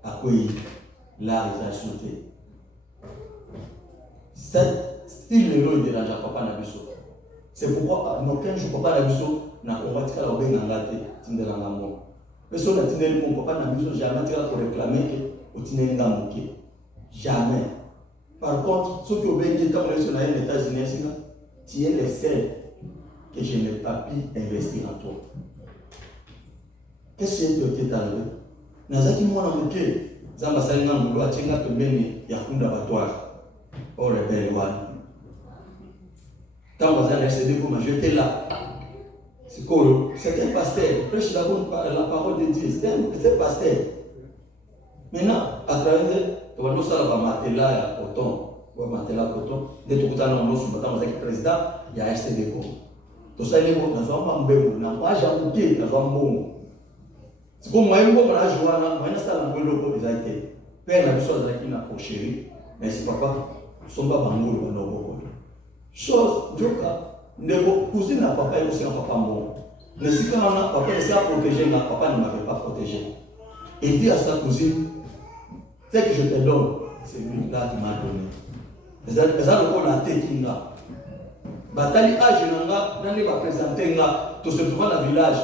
a accueilli la réalisation. C'est le rôle de la papa Nabiso. C'est pourquoi, aucun jour, papa Nabiso n'a pas dit qu'il a été Tindela Namo. Mais si on a Tindela mon papa Nabiso, jamais dit pour réclamer que Tindela Namo. Jamais. Par contre, ceux qui ont bien dit, quand on est sur les États-Unis, tu es le seul que je n'ai pas pu investir en toi. Qu'est-ce qui est arrivé? Nazaki mwana muke, zamba salinga mulu achenga pembeni ya kunda batwara. Oh rebelle one. Quand vous allez RCD comme j'étais là. C'est quoi? C'était un pasteur. Prêche d'abord la parole de Dieu. C'était un pasteur. Maintenant, à travers on va nous faire la matela ya coton. On va matela coton. Dès que vous allez nous soumettre avec le président, il y a RCD comme. Tout ça il est bon. Nous avons un bébé. Nous avons un bouquet. Nous avons un bon. C'est comme moi, je vais à Joana, moi, je vais à Mouelo, ils ont été. Père, la chose qui n'a pas chéri, mais c'est papa, ils sont pas bangoul, ils n'ont pas. Chose, Joka, nos cousines n'a papa, ils aussi un papa mort. Mais si quand on a papa, il s'est protégé, mais papa ne m'avait pas protégé. Et dit à sa cousine, ce que je te donne, c'est lui là qui m'a donné. Les gens ont la tête qui n'a. Batali âge nanga, nani va présenter nga, tout se trouve dans le village.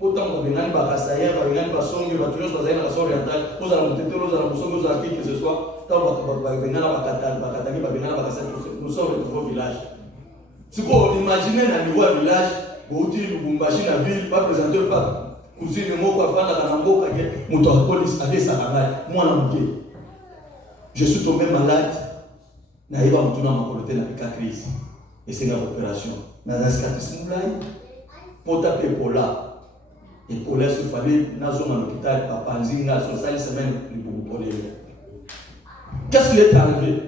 Autant que Benani Bakasaya, Benani Basong, Batunos Bazana, Basson Oriental, vous allez monter, vous allez vous allez qui que ce soit, tant que Benana Bakataki, Benana Bakasaya, nous sommes retrouvés au village. Si vous imaginez un niveau à village, vous dites, vous imaginez la ville, pas présenter pas, cousine, moi, quoi, faire la Kanambo, mon police, avec sa camarade, moi, je suis tombé malade, naïve à me ma coloté dans la crise. Et c'est une opération. Dans la cicatrice, pour taper pour là. Et pour là, il fallait, dans l'hôpital, à Panzinga, sur ça, il s'est même pour les. Qu'est-ce qui est arrivé?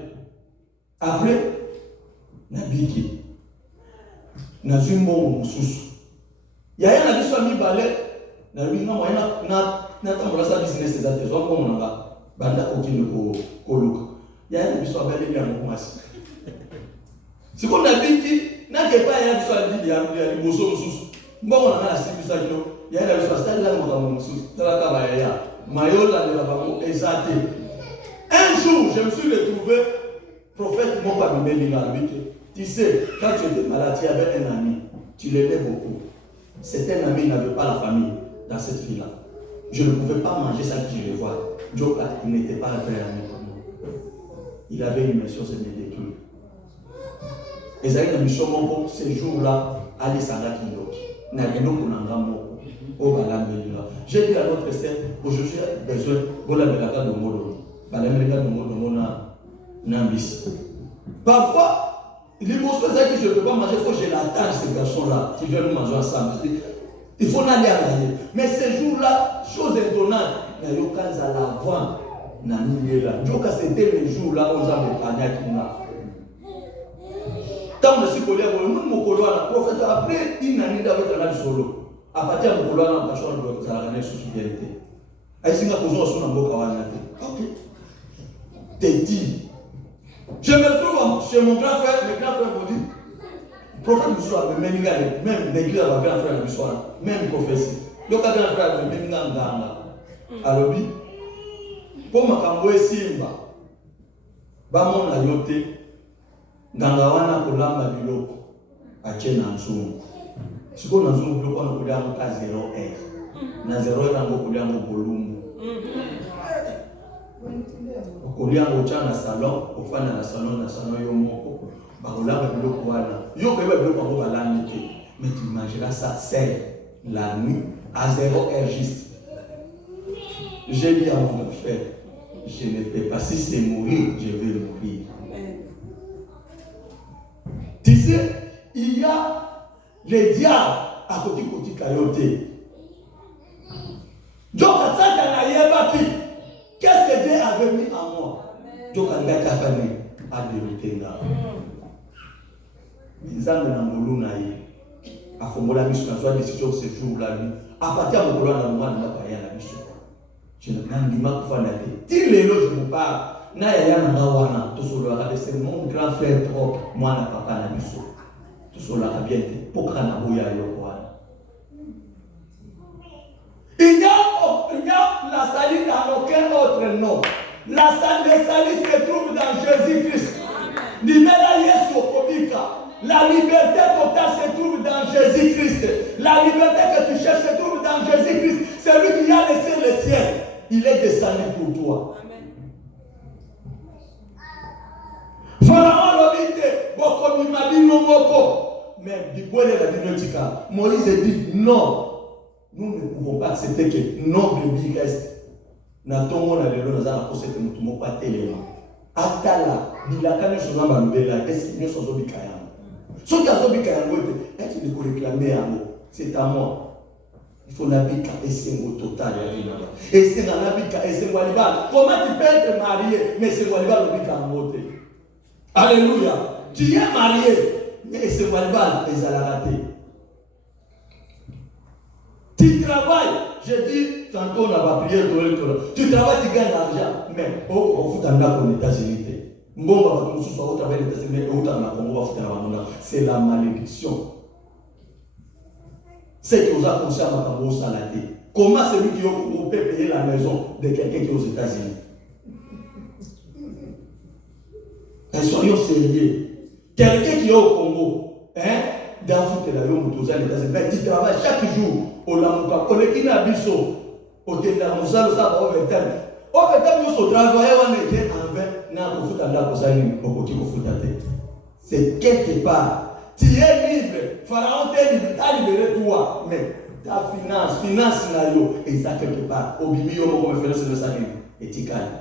Après, Nabiki, Nazumbo, Moussous. Il y a un avis sur mi balai, Nabina, n'a business des artisans, comme on a, Banda Okino Koluk. Il y a un avis sur Belé, Mouassi. C'est comme Nabiki, n'a pas un avis sur la vie, il y a un Moussous. Bon, on a la civilisation. Il y a une stade là, un jour, je me suis retrouvé prophète tu sais, quand tu étais malade, tu avais un ami, tu l'aimais beaucoup. Cet ami n'avait pas la famille dans cette ville-là. Je ne pouvais pas manger ça que je le vois. Joka, il n'était pas un vrai ami pour moi. Il avait une mission, c'est de me détruire. Et ça a été une mission pour ces jours-là, aller s'en j'ai dit à notre sœur, aujourd'hui j'ai besoin de la mélaga de Molo. La mélaga de Molo n'a parfois, l'émotion c'est que je ne peux pas manger, il faut que je l'attende ces garçons-là qui viennent manger ensemble. Il faut aller à l'arrière. Mais ces jours-là, chose étonnante, il y a eu à l'avant. C'était les jours-là où on a des tant que si collègue, nous mon collègue, prophète après une année avec la solo. À partir de collègue, on a pas changé de la année sous fidélité. Est-ce que nous avons un beau camarade? Ok. T'es dit. Je me retrouve chez mon grand frère, le grand frère me dit, prophète du soir, même l'église à ma grand frère du soir, même prophétie. Le grand frère me dit, alors oui, pour ma camboé simba, bamon a yoté. Gangawana kulamba biloko achena nsumu siko na nsumu biloko na kuliamo ka 0R na 0R na kuliamo volume kuliamo chana salon ofana na salon yo moko bakolamba biloko wana yo ko biloko ko balami ke mais tu mangeras ça seul la nuit à 0R juste. J'ai dit à mon frère, je ne peux pas, si c'est mourir, je vais mourir. Tu sais, il y a les diables à côté de Kayote. Donc, ça, qu'est-ce que Dieu avait mis en moi? Donc, on a fait à dérouter là. Les âmes dans mon loup, à formuler la mission, soit décision ce jour-là. À partir de mon loup, on a pas la mission. Je ne peux pas faire la vie. Si les loges vous parlent, c'est mon grand frère propre, moi, je papa na biso. Tout cela a bien été. Pourquoi na boya yokoana? Il n'y a la salie dans aucun autre nom. La salie se trouve dans Jésus-Christ. La liberté totale se trouve dans Jésus-Christ. La liberté que tu cherches se trouve dans Jésus-Christ. C'est lui qui a laissé le ciel. Il est descendu pour toi. Pharaon l'a dit, mais Moïse dit non, nous ne pouvons pas accepter que nos brebis restent. Natongo na lelo nazala kosete mutu moko atelema. Atala bilaka nyonso na balobela est-ce que nyonso zobika yango. Soki azobika yango ete est-ce que réclamer yango? C'est à moi. Il faut nabika esengo total ya vie là. Esenga nabika esengo libala. Comment tu peux être marié mais esengo libala lobika yango te? Alléluia. Tu es marié, mais c'est malbal, les à la raté. Tu travailles, je dis, tantôt on a pas prié, tu travailles, tu gagnes l'argent, mais on fout un gars aux États-Unis. C'est la malédiction. C'est que vous avez conseillé à ma salade. Comment celui qui peut payer la maison de quelqu'un qui est aux États-Unis? Et soyons sérieux. Quelqu'un qui est au Congo, hein, que la yomu tous les États-Unis. Mais tu travailles chaque jour au Lamuka. On est qui n'a biso. Au Kenya, on s'en va au Vietnam. Au Vietnam, nous sommes travailleurs, on est en vain. N'a pas foutu à la posane, au côté au foot à tête. C'est quelque part. Tu es libre. Pharaon t'est libre. Tu as libéré toi. Mais ta finance, et ça quelque part. Au bibi, on va faire ce que ça dit. Et tu calmes.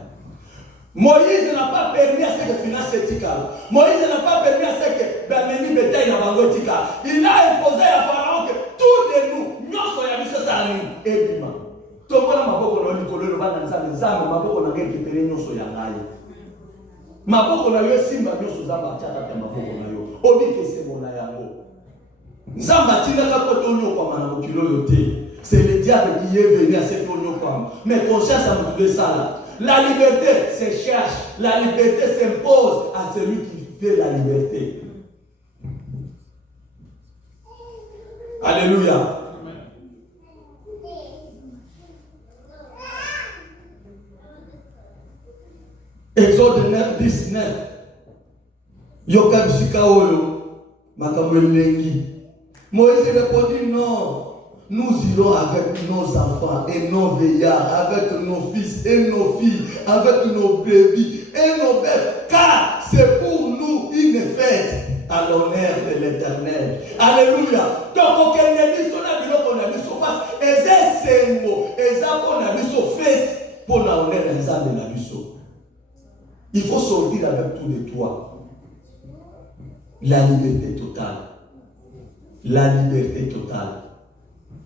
Moïse n'a pas permis à ce que finance éthical. Moïse n'a pas permis à ce que Bameni bétail n'a pas éthical. Il a imposé à Pharaon que tous les nous, nous soyons mis sur sa ligne. Et bima. Tout le monde a beaucoup de l'école, le bas dans les armes, ma beaucoup de récupérer nous sur Yangaï. Ma beaucoup de simba nous sur Zamba, Tchata, ma beaucoup de Obi que c'est mon ayango. Zamba Tina Kapotonio comme un kilo yoté. C'est le diable qui est venu à cette onio comme. Mais conscience à me ça là. La liberté se cherche, la liberté s'impose à celui qui fait la liberté. Alléluia. Exode 9, 19. Yoka Bishikaoyo, Makamwelengi. Moïse répondit non. Nous irons avec nos enfants et nos veillards, avec nos fils et nos filles, avec nos brebis et nos bêtes, car c'est pour nous une fête à l'honneur de l'Éternel. Alléluia. Donc, on a dit son ami, on a dit son passe, et c'est un mot, et ça, on a dit son fête pour l'honneur des âmes de la biseau. Il faut sortir avec tout de toi. La liberté totale. La liberté totale.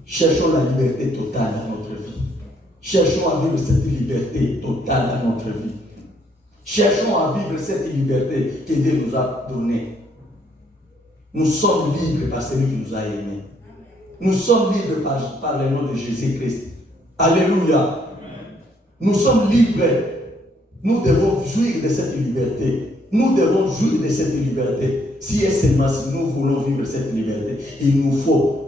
Cherchons la liberté totale dans notre vie. Cherchons à vivre cette liberté totale dans notre vie. Cherchons à vivre cette liberté que Dieu nous a donnée. Nous sommes libres par celui qui nous a aimés. Nous sommes libres par le nom de Jésus-Christ. Alléluia. Nous sommes libres. Nous devons jouir de cette liberté. Nous devons jouir de cette liberté. Si et seulement si nous voulons vivre cette liberté, il nous faut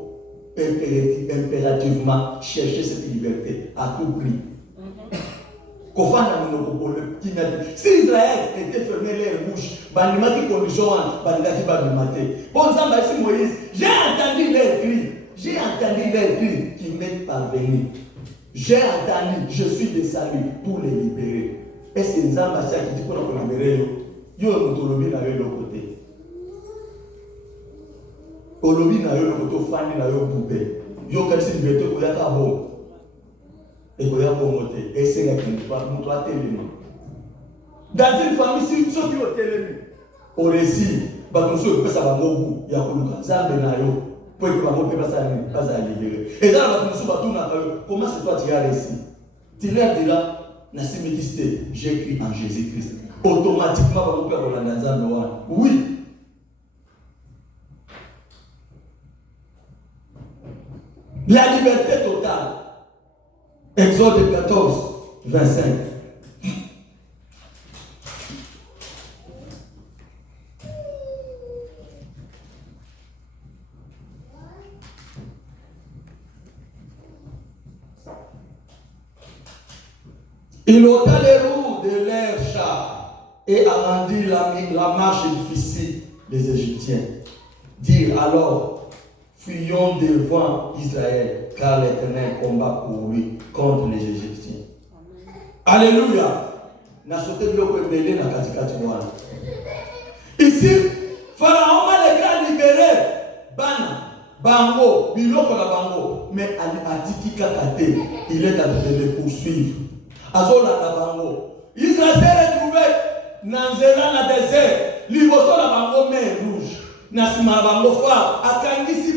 impérativement chercher cette liberté à tout prix. Si Israël était fermé les bouches, Moïse, j'ai entendu leurs cris. J'ai entendu leurs cris qui m'est parvenu. J'ai entendu, je suis des saluts pour les libérer. Est-ce que nous avons qui dit qu'on a libéré? Yo nous na yo côté. Olobi na yo côté fani na yo poupée. Yo quand c'est liberté ko ya ka bon. Et ko ya bon moté. Et c'est là qui pas nous doit tellement. Dans une famille si ceux qui ont tellement au récit, ba nous so pesa ba ngobu ya kuluka. Zambe na yo. Pour que ba mo pe pas à libérer. Et là ba nous so ba tout na comment c'est toi tu as réussi? Tu l'as dit là, na similité, j'ai cru en Jésus-Christ. Automatiquement, oui. La liberté totale. Exode 14, 25. Il ôta les roues de leurs chars et arrondit la marche difficile des Égyptiens. Dire alors, fuyons devant Israël, car l'Éternel combat pour lui contre les Égyptiens. Alléluia. Ici, Pharaon m'a les gars libérés. Bango, biloko la bango, mais Atiki Kakate, il est en train de les poursuivre. Azola la bango. Israël s'est retrouvé dans le désert. Liboso la bango mer rouge. Nasima bango fa. Akangisi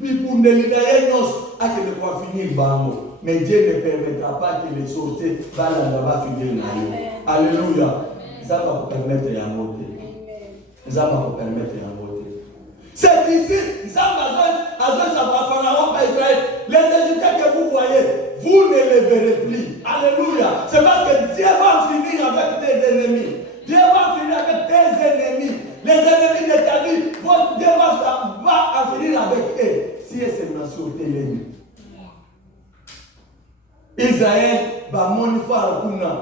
bipundeli na yenos. Akele kwa finir bango. Mais Dieu ne permettra pas que les sorties va finir na yo. Alléluia. Ça va vous permettre de monter. Ça va vous permettre de monter. C'est ici. Ça va Pharaon par Israël. Les Égyptiens que vous voyez, vous ne les verrez plus. Alléluia. C'est parce que Dieu va en finir avec tes ennemis. Dieu va en finir avec tes ennemis. Les ennemis de ta vie, Dieu va en finir avec eux. Si c'est mention tes ennemis. Israël va monifier à Kuna.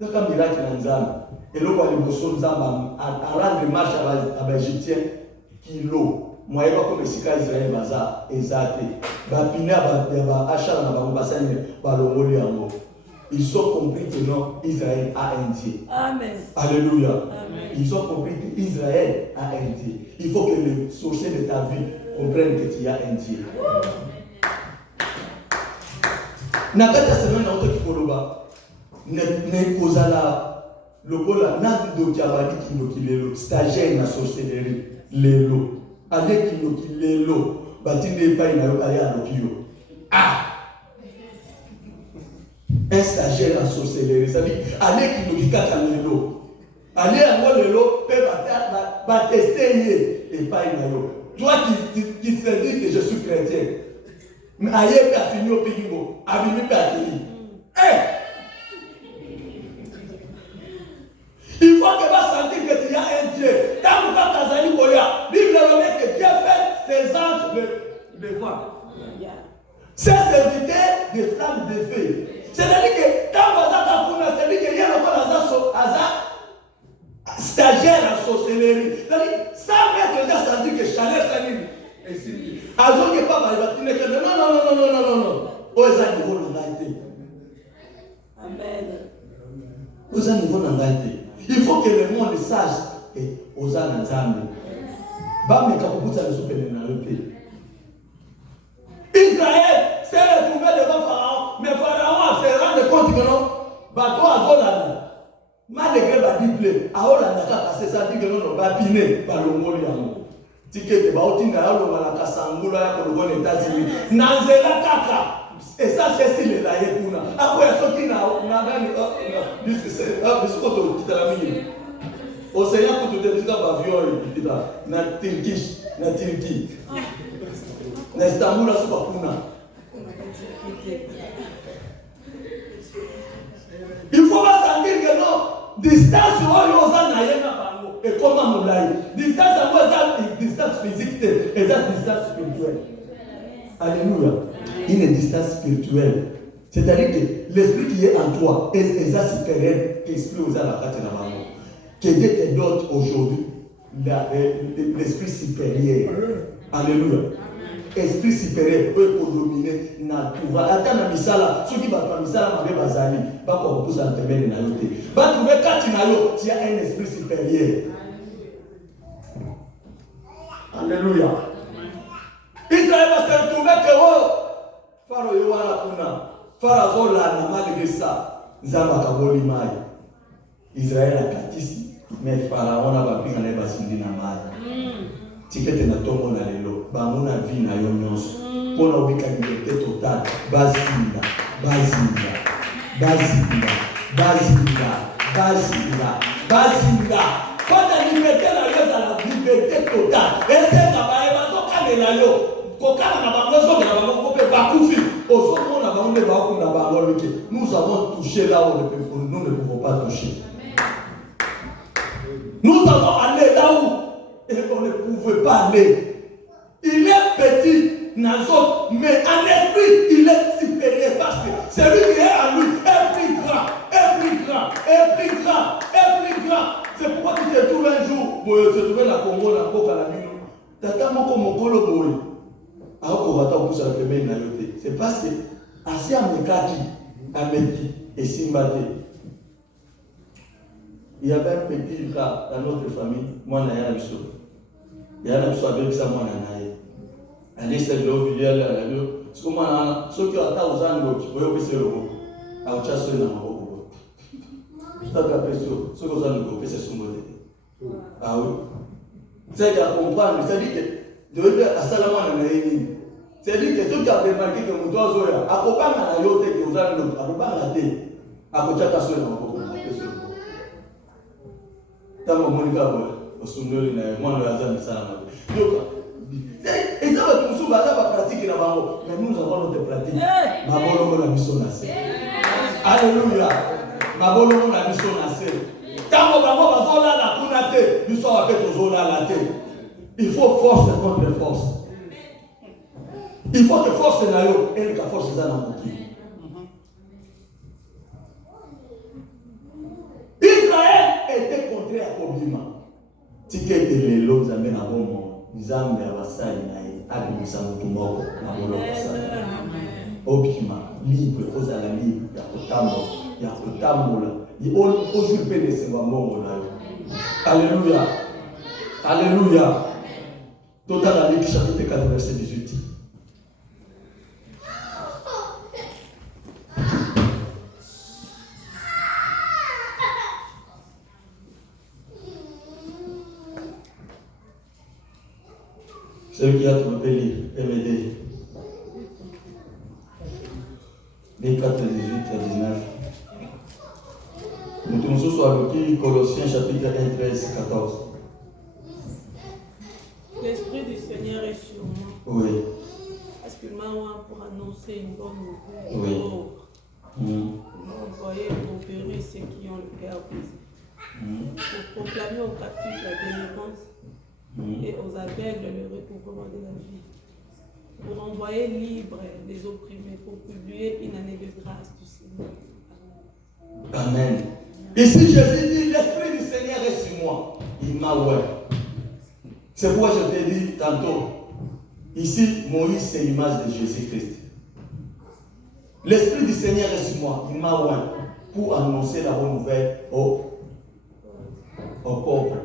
C'est comme miracle dans Zam. Et là, il y a des choses à rendre marche à l'Égyptien. Kilo. Moi, je comme Sika Israël Baza, Ezate, Bapina, Achal, ils ont compris que non, Israël a un Dieu. Amen. Alléluia. Amen. Ils ont compris qu'Israël a un Dieu. Il faut que les sorciers de ta vie comprennent que tu as un Dieu. Nakata semaine na oto kikoloba ne kozala lokola na doki abadi kinoki lelo stagiaire na sorcellerie lelo ale kinoki lelo batinde epai na yo aya lokiyo un stagiaire na sorcellerie ça dit ale kinoki kaka lelo ale yango lelo pe bateste ye epai na yo toi qui te dis que je suis chrétien. Mais ailleurs, tu as fini au Pékingo. Abimi Pékingo. Il faut que tu sentir que tu as un Dieu. Tant que tu as un Dieu, Bible remet que Dieu fait ses anges de voir. C'est serviteurs des flammes de feu. C'est-à-dire que tant que tu as c'est-à-dire qu'il y a un stagiaire en sorcellerie. C'est-à-dire, sans mettre déjà sentir que chaleur, c'est Azoke papa il va te dire non. Oza niveau n'engagé. Amen. Oza niveau n'engagé. Il faut que le monde sache que Oza n'ensemble. Ba me kapukuta le soupe na lope. Israël s'est retrouvé devant Pharaon, mais Pharaon s'est rendu compte que non, bateau azolana. Ma degré ba diplé, aolana ka passer ça dit que non ba piné ba longoli yango. Tikete baotinga ya longa la kasangula ya kolobona États-Unis nanzela kaka et ça c'est si le la yekuna ako ya soki na gani puisque c'est bisoko to kitala mingi océan ko to te ba avion kitila na Turquie na Istanbul so ba kuna il faut pas sentir que non distance oyo za na yena bango et comment moulai distance à quoi ça distance physique et ça distance spirituelle. Alléluia. Une distance spirituelle, c'est-à-dire que l'esprit qui est en toi est ça supérieur l'esprit aux la carte na bango que Dieu te donne aujourd'hui l'esprit supérieur. Alléluia. Esprit supérieur peut dominer na tuva ata na misala soki ba pa misala mabe bazali ba ko pousser en tebele na yote ba trouver kati na yo tu as un esprit supérieur. Alléluia. Israël va se retrouver que Pharaon yo wala kuna Pharaon la malgré ça nzamba kaboli mai Israël a katisi mais Pharaon na ba pinga na basindi na mai tikete na tongo na lelo bamona vie na yo nyonso pona obika liberté totale bazinga pona liberté na yo za la liberté totale esenga bae bazoka na yo kokana na bango zo na bango ko pe bakufi ozomona bango ne bakunda bango leke nous avons touché là où nous ne pouvons pas toucher. Nous avons allé là où et on ne pouvait pas aller. Il est petit, Nazot, mais en esprit, il est supérieur parce que celui qui est en lui est plus grand. C'est pourquoi tu te trouves un jour, pour se trouver la Congo, la Coca, la Mino. Tata Moko Mokolo Boy. C'est parce que assez Amekaki, Ameki et Simbate. Il y avait un petit gars dans notre famille, moi, il y a un peu avec ça, moi, il y a c'est l'eau, il y a ce qu'on a, ceux qui ont atteint aux angles, qui peuvent passer le mot, à autre chose, il y a un mot. Je t'ai appelé ceux qui ont angles, c'est son modèle. Ah oui. C'est qu'à comprendre, c'est-à-dire que de à Salama, c'est-à-dire que tout a remarqué que mon doigt, à Copan, à la yote, qui aux angles, à Copan, à la tête, à côté de la soeur, Tamo Monica au Sundoli na moi le hasard de ça. Donc et ça va tout va pratique na bango mais nous avons notre pratique. Mabolo na biso na se. Alléluia. Mabolo na biso na se. Tamo bango bazola na kuna te, biso wa pe tozola la te. Il faut force contre force. Il faut que force na yo et que force za na moki. Israël était contraire à Kobima. Ticket de l'élo, vous avez un bon mot. Nzambe abasali naye abimisa mutu moko na boloko asala. Obikima libre ozala libre ya kotambola ozwi mpe nesenga mbongo na yo. Alléluia. Alléluia. Totala Luc chapitre 4 verset 18. Celui qui a trouvé lire, peut m'aider. Luc 4, 18 à 19. Nous tournons sur avec Colossiens chapitre 1, 13, 14. L'Esprit du Seigneur est sur moi. Oui. Parce que moi, pour annoncer une bonne nouvelle, Oui. Il m'a envoyé pour guérir ceux qui ont le cœur brisé. Pour proclamer aux captifs la délivrance et aux aveugles le recouvrement de la vie. Pour envoyer libres les opprimés, pour publier une année de grâce du Seigneur. Amen. Ici, Jésus dit, l'Esprit du Seigneur est sur moi. Il m'a ouvert. C'est pourquoi je t'ai dit tantôt, ici, Moïse, c'est l'image de Jésus-Christ. L'Esprit du Seigneur est sur moi. Il m'a ouvert pour annoncer la bonne nouvelle aux pauvres.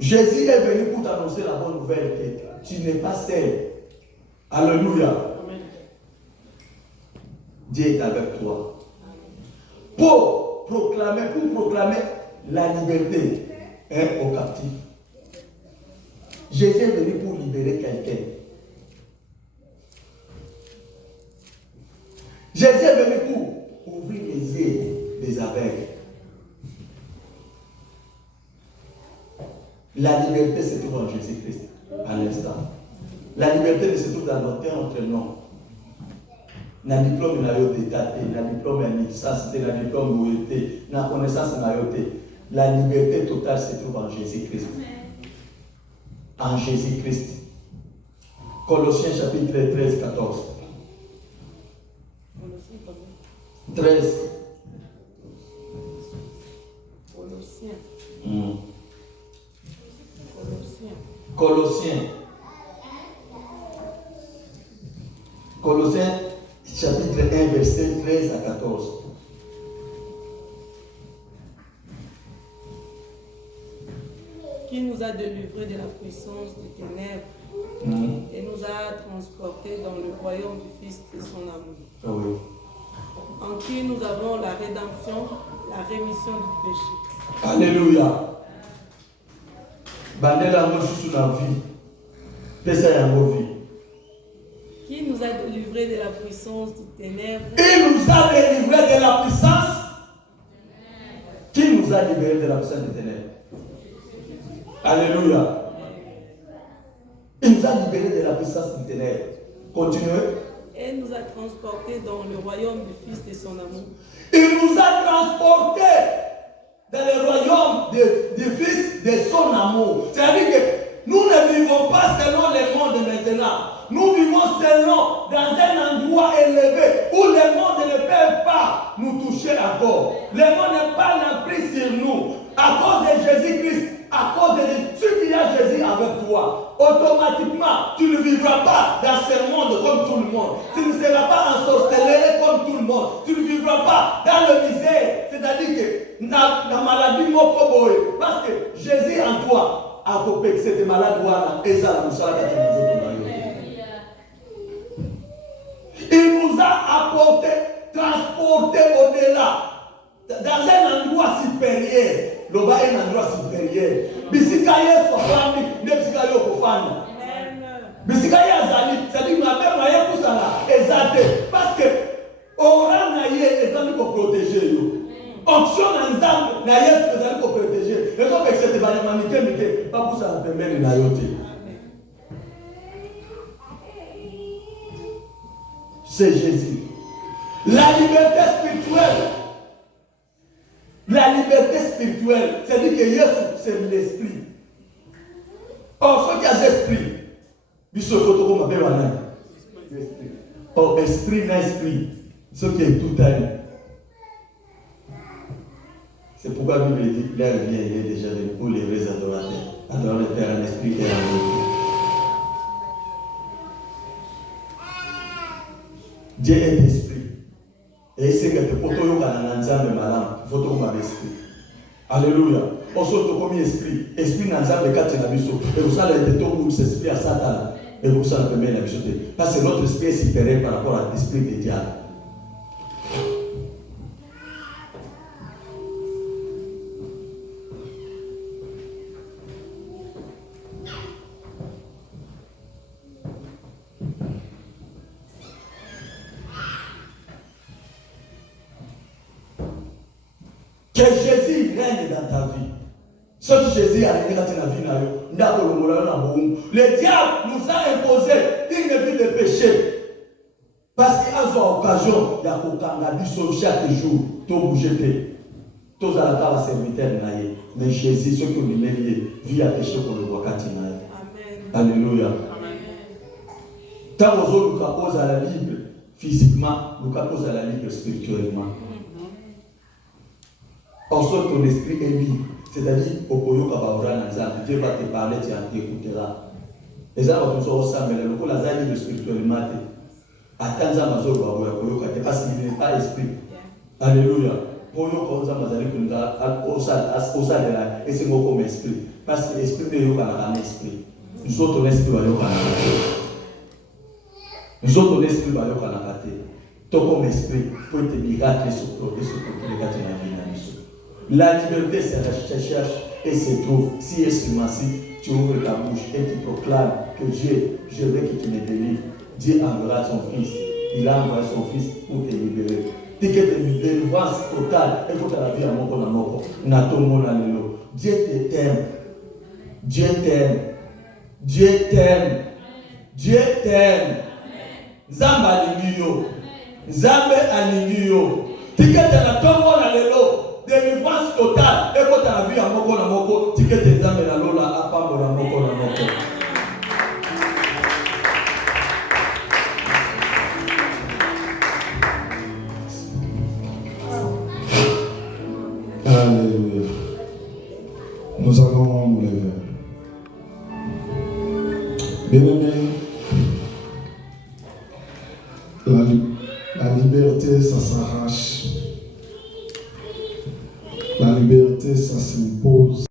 Jésus est venu pour t'annoncer la bonne nouvelle que tu n'es pas seul. Alléluia. Amen. Dieu est avec toi. Pour proclamer la liberté aux captifs. Jésus est venu pour libérer quelqu'un. Jésus est venu pour ouvrir les yeux des aveugles. La liberté se trouve en Jésus-Christ, à l'instant. La liberté ne se trouve dans notre nom. Na diplôme na yo détaté, na diplôme ya licence, na diplôme où na connaissance na yo. La liberté totale se trouve en Jésus-Christ. En Jésus-Christ. Colossiens chapitre 13, 14. 13. Colossiens chapitre 1 verset 13 à 14. Qui nous a délivrés de la puissance des ténèbres et nous a transportés dans le royaume du Fils de son amour. Ah oui. En qui nous avons la rédemption, la rémission du péché. Alléluia. Bandela sous la vie. Pesa ya vie. Qui nous a délivrés de la puissance des ténèbres. Il nous a délivrés de la puissance. Qui nous a libérés de la puissance des ténèbres? Alléluia. Il nous a libérés de la puissance des ténèbres. Continuez. Et nous a transportés dans le royaume du Fils de son amour. Il nous a transportés dans le royaume du Fils de son amour. C'est-à-dire que nous ne vivons pas selon le monde maintenant. Nous vivons selon dans un endroit élevé où le monde ne peut pas nous toucher encore. Le monde n'est pas l'emprise sur nous. À cause de Jésus-Christ, à cause de ce qu'il y a Jésus avec toi, automatiquement, tu ne vivras pas dans ce monde comme tout le monde. Tu ne seras pas ensorcelé comme tout le monde. Tu ne vivras pas dans le misère. C'est-à-dire que la maladie mokoboy, parce que Jésus en toi a coupé que cette maladie et ça la il nous a apporté, transporté au-delà, dans un endroit supérieur. Loba est un endroit supérieur. Bisikaye sofani, ne bisikaye okofani. Bisikaye azali, c'est-à-dire que ma mère m'a pour ça là, exact. Parce que aura naïe ezali ko protéger yo. Option nzambe naïe ezali ko protéger. Et donc cette banane mike pas pour ça la pembele na yote. C'est Jésus. La liberté spirituelle. La liberté spirituelle, c'est-à-dire que Jésus, c'est l'esprit. Or, il faut qu'il y ait l'esprit. Il se faut que vous m'appelez un esprit. Or, esprit n'a esprit. Ce qui est tout à lui. C'est pourquoi la Bible dit, l'air bien, il est déjà venu pour les vrais adorateurs. Adore le Père en esprit et en vérité. Dieu est esprit. Et c'est que tu peux te il faut te esprit. Alléluia. On saute comme esprit. Esprit n'a jamais quatre nabiso. Et vous savez, il y a tout esprit à Satan. Et vous savez, le premier nabiso. Parce que notre esprit est supérieur par rapport à l'esprit des diables. Que Jésus règne dans ta vie. Sauf que Jésus a régné dans ta vie. Le diable nous a imposé une vie de péché. Parce qu'il a son occasion, il y a chaque jour, tout bouger. Tous à la table serviteur. Mais Jésus, ce que nous lié, vit à péché pour le roi Katina. Alléluia. Tant aux autres, nous caposons à la libre physiquement, nous caposons à la libre spirituellement. En sorte ton esprit est libre. C'est-à-dire, Dieu va te parler, tu écouteras. Et ça, on se ressemble. Le coup, la libre spirituellement. Attends, parce qu'il n'est pas esprit. Alléluia. Pour nous, comme ça, et c'est moi comme esprit. Parce que l'esprit est un esprit. Nous autres, l'esprit va nous autres, l'esprit va nous toi comme esprit, pour te miracles sur les gars de la vie. La liberté, c'est la cherche et se trouve. Si est-ce tu ouvres ta bouche et tu proclames que Dieu, je veux que tu me délivres. Dieu enverra son fils. Il a envoyé son fils pour te libérer. Dès que tu es délivrance totale, il faut que la vie à mon corps. Dieu t'aime. Dieu t'aime. Dieu t'aime. Dieu t'aime. Zamba alingiyo. Zambe alingiyo. Ticket de la tombe na lelo. Délivrance totale. Et quand tu as vu à moko na moko, ticket de zambe na lola apambo na moko na moko. Alléluia. Nous allons nous lever. Bien-aimés, la liberté, ça s'arrache. La liberté, ça s'impose.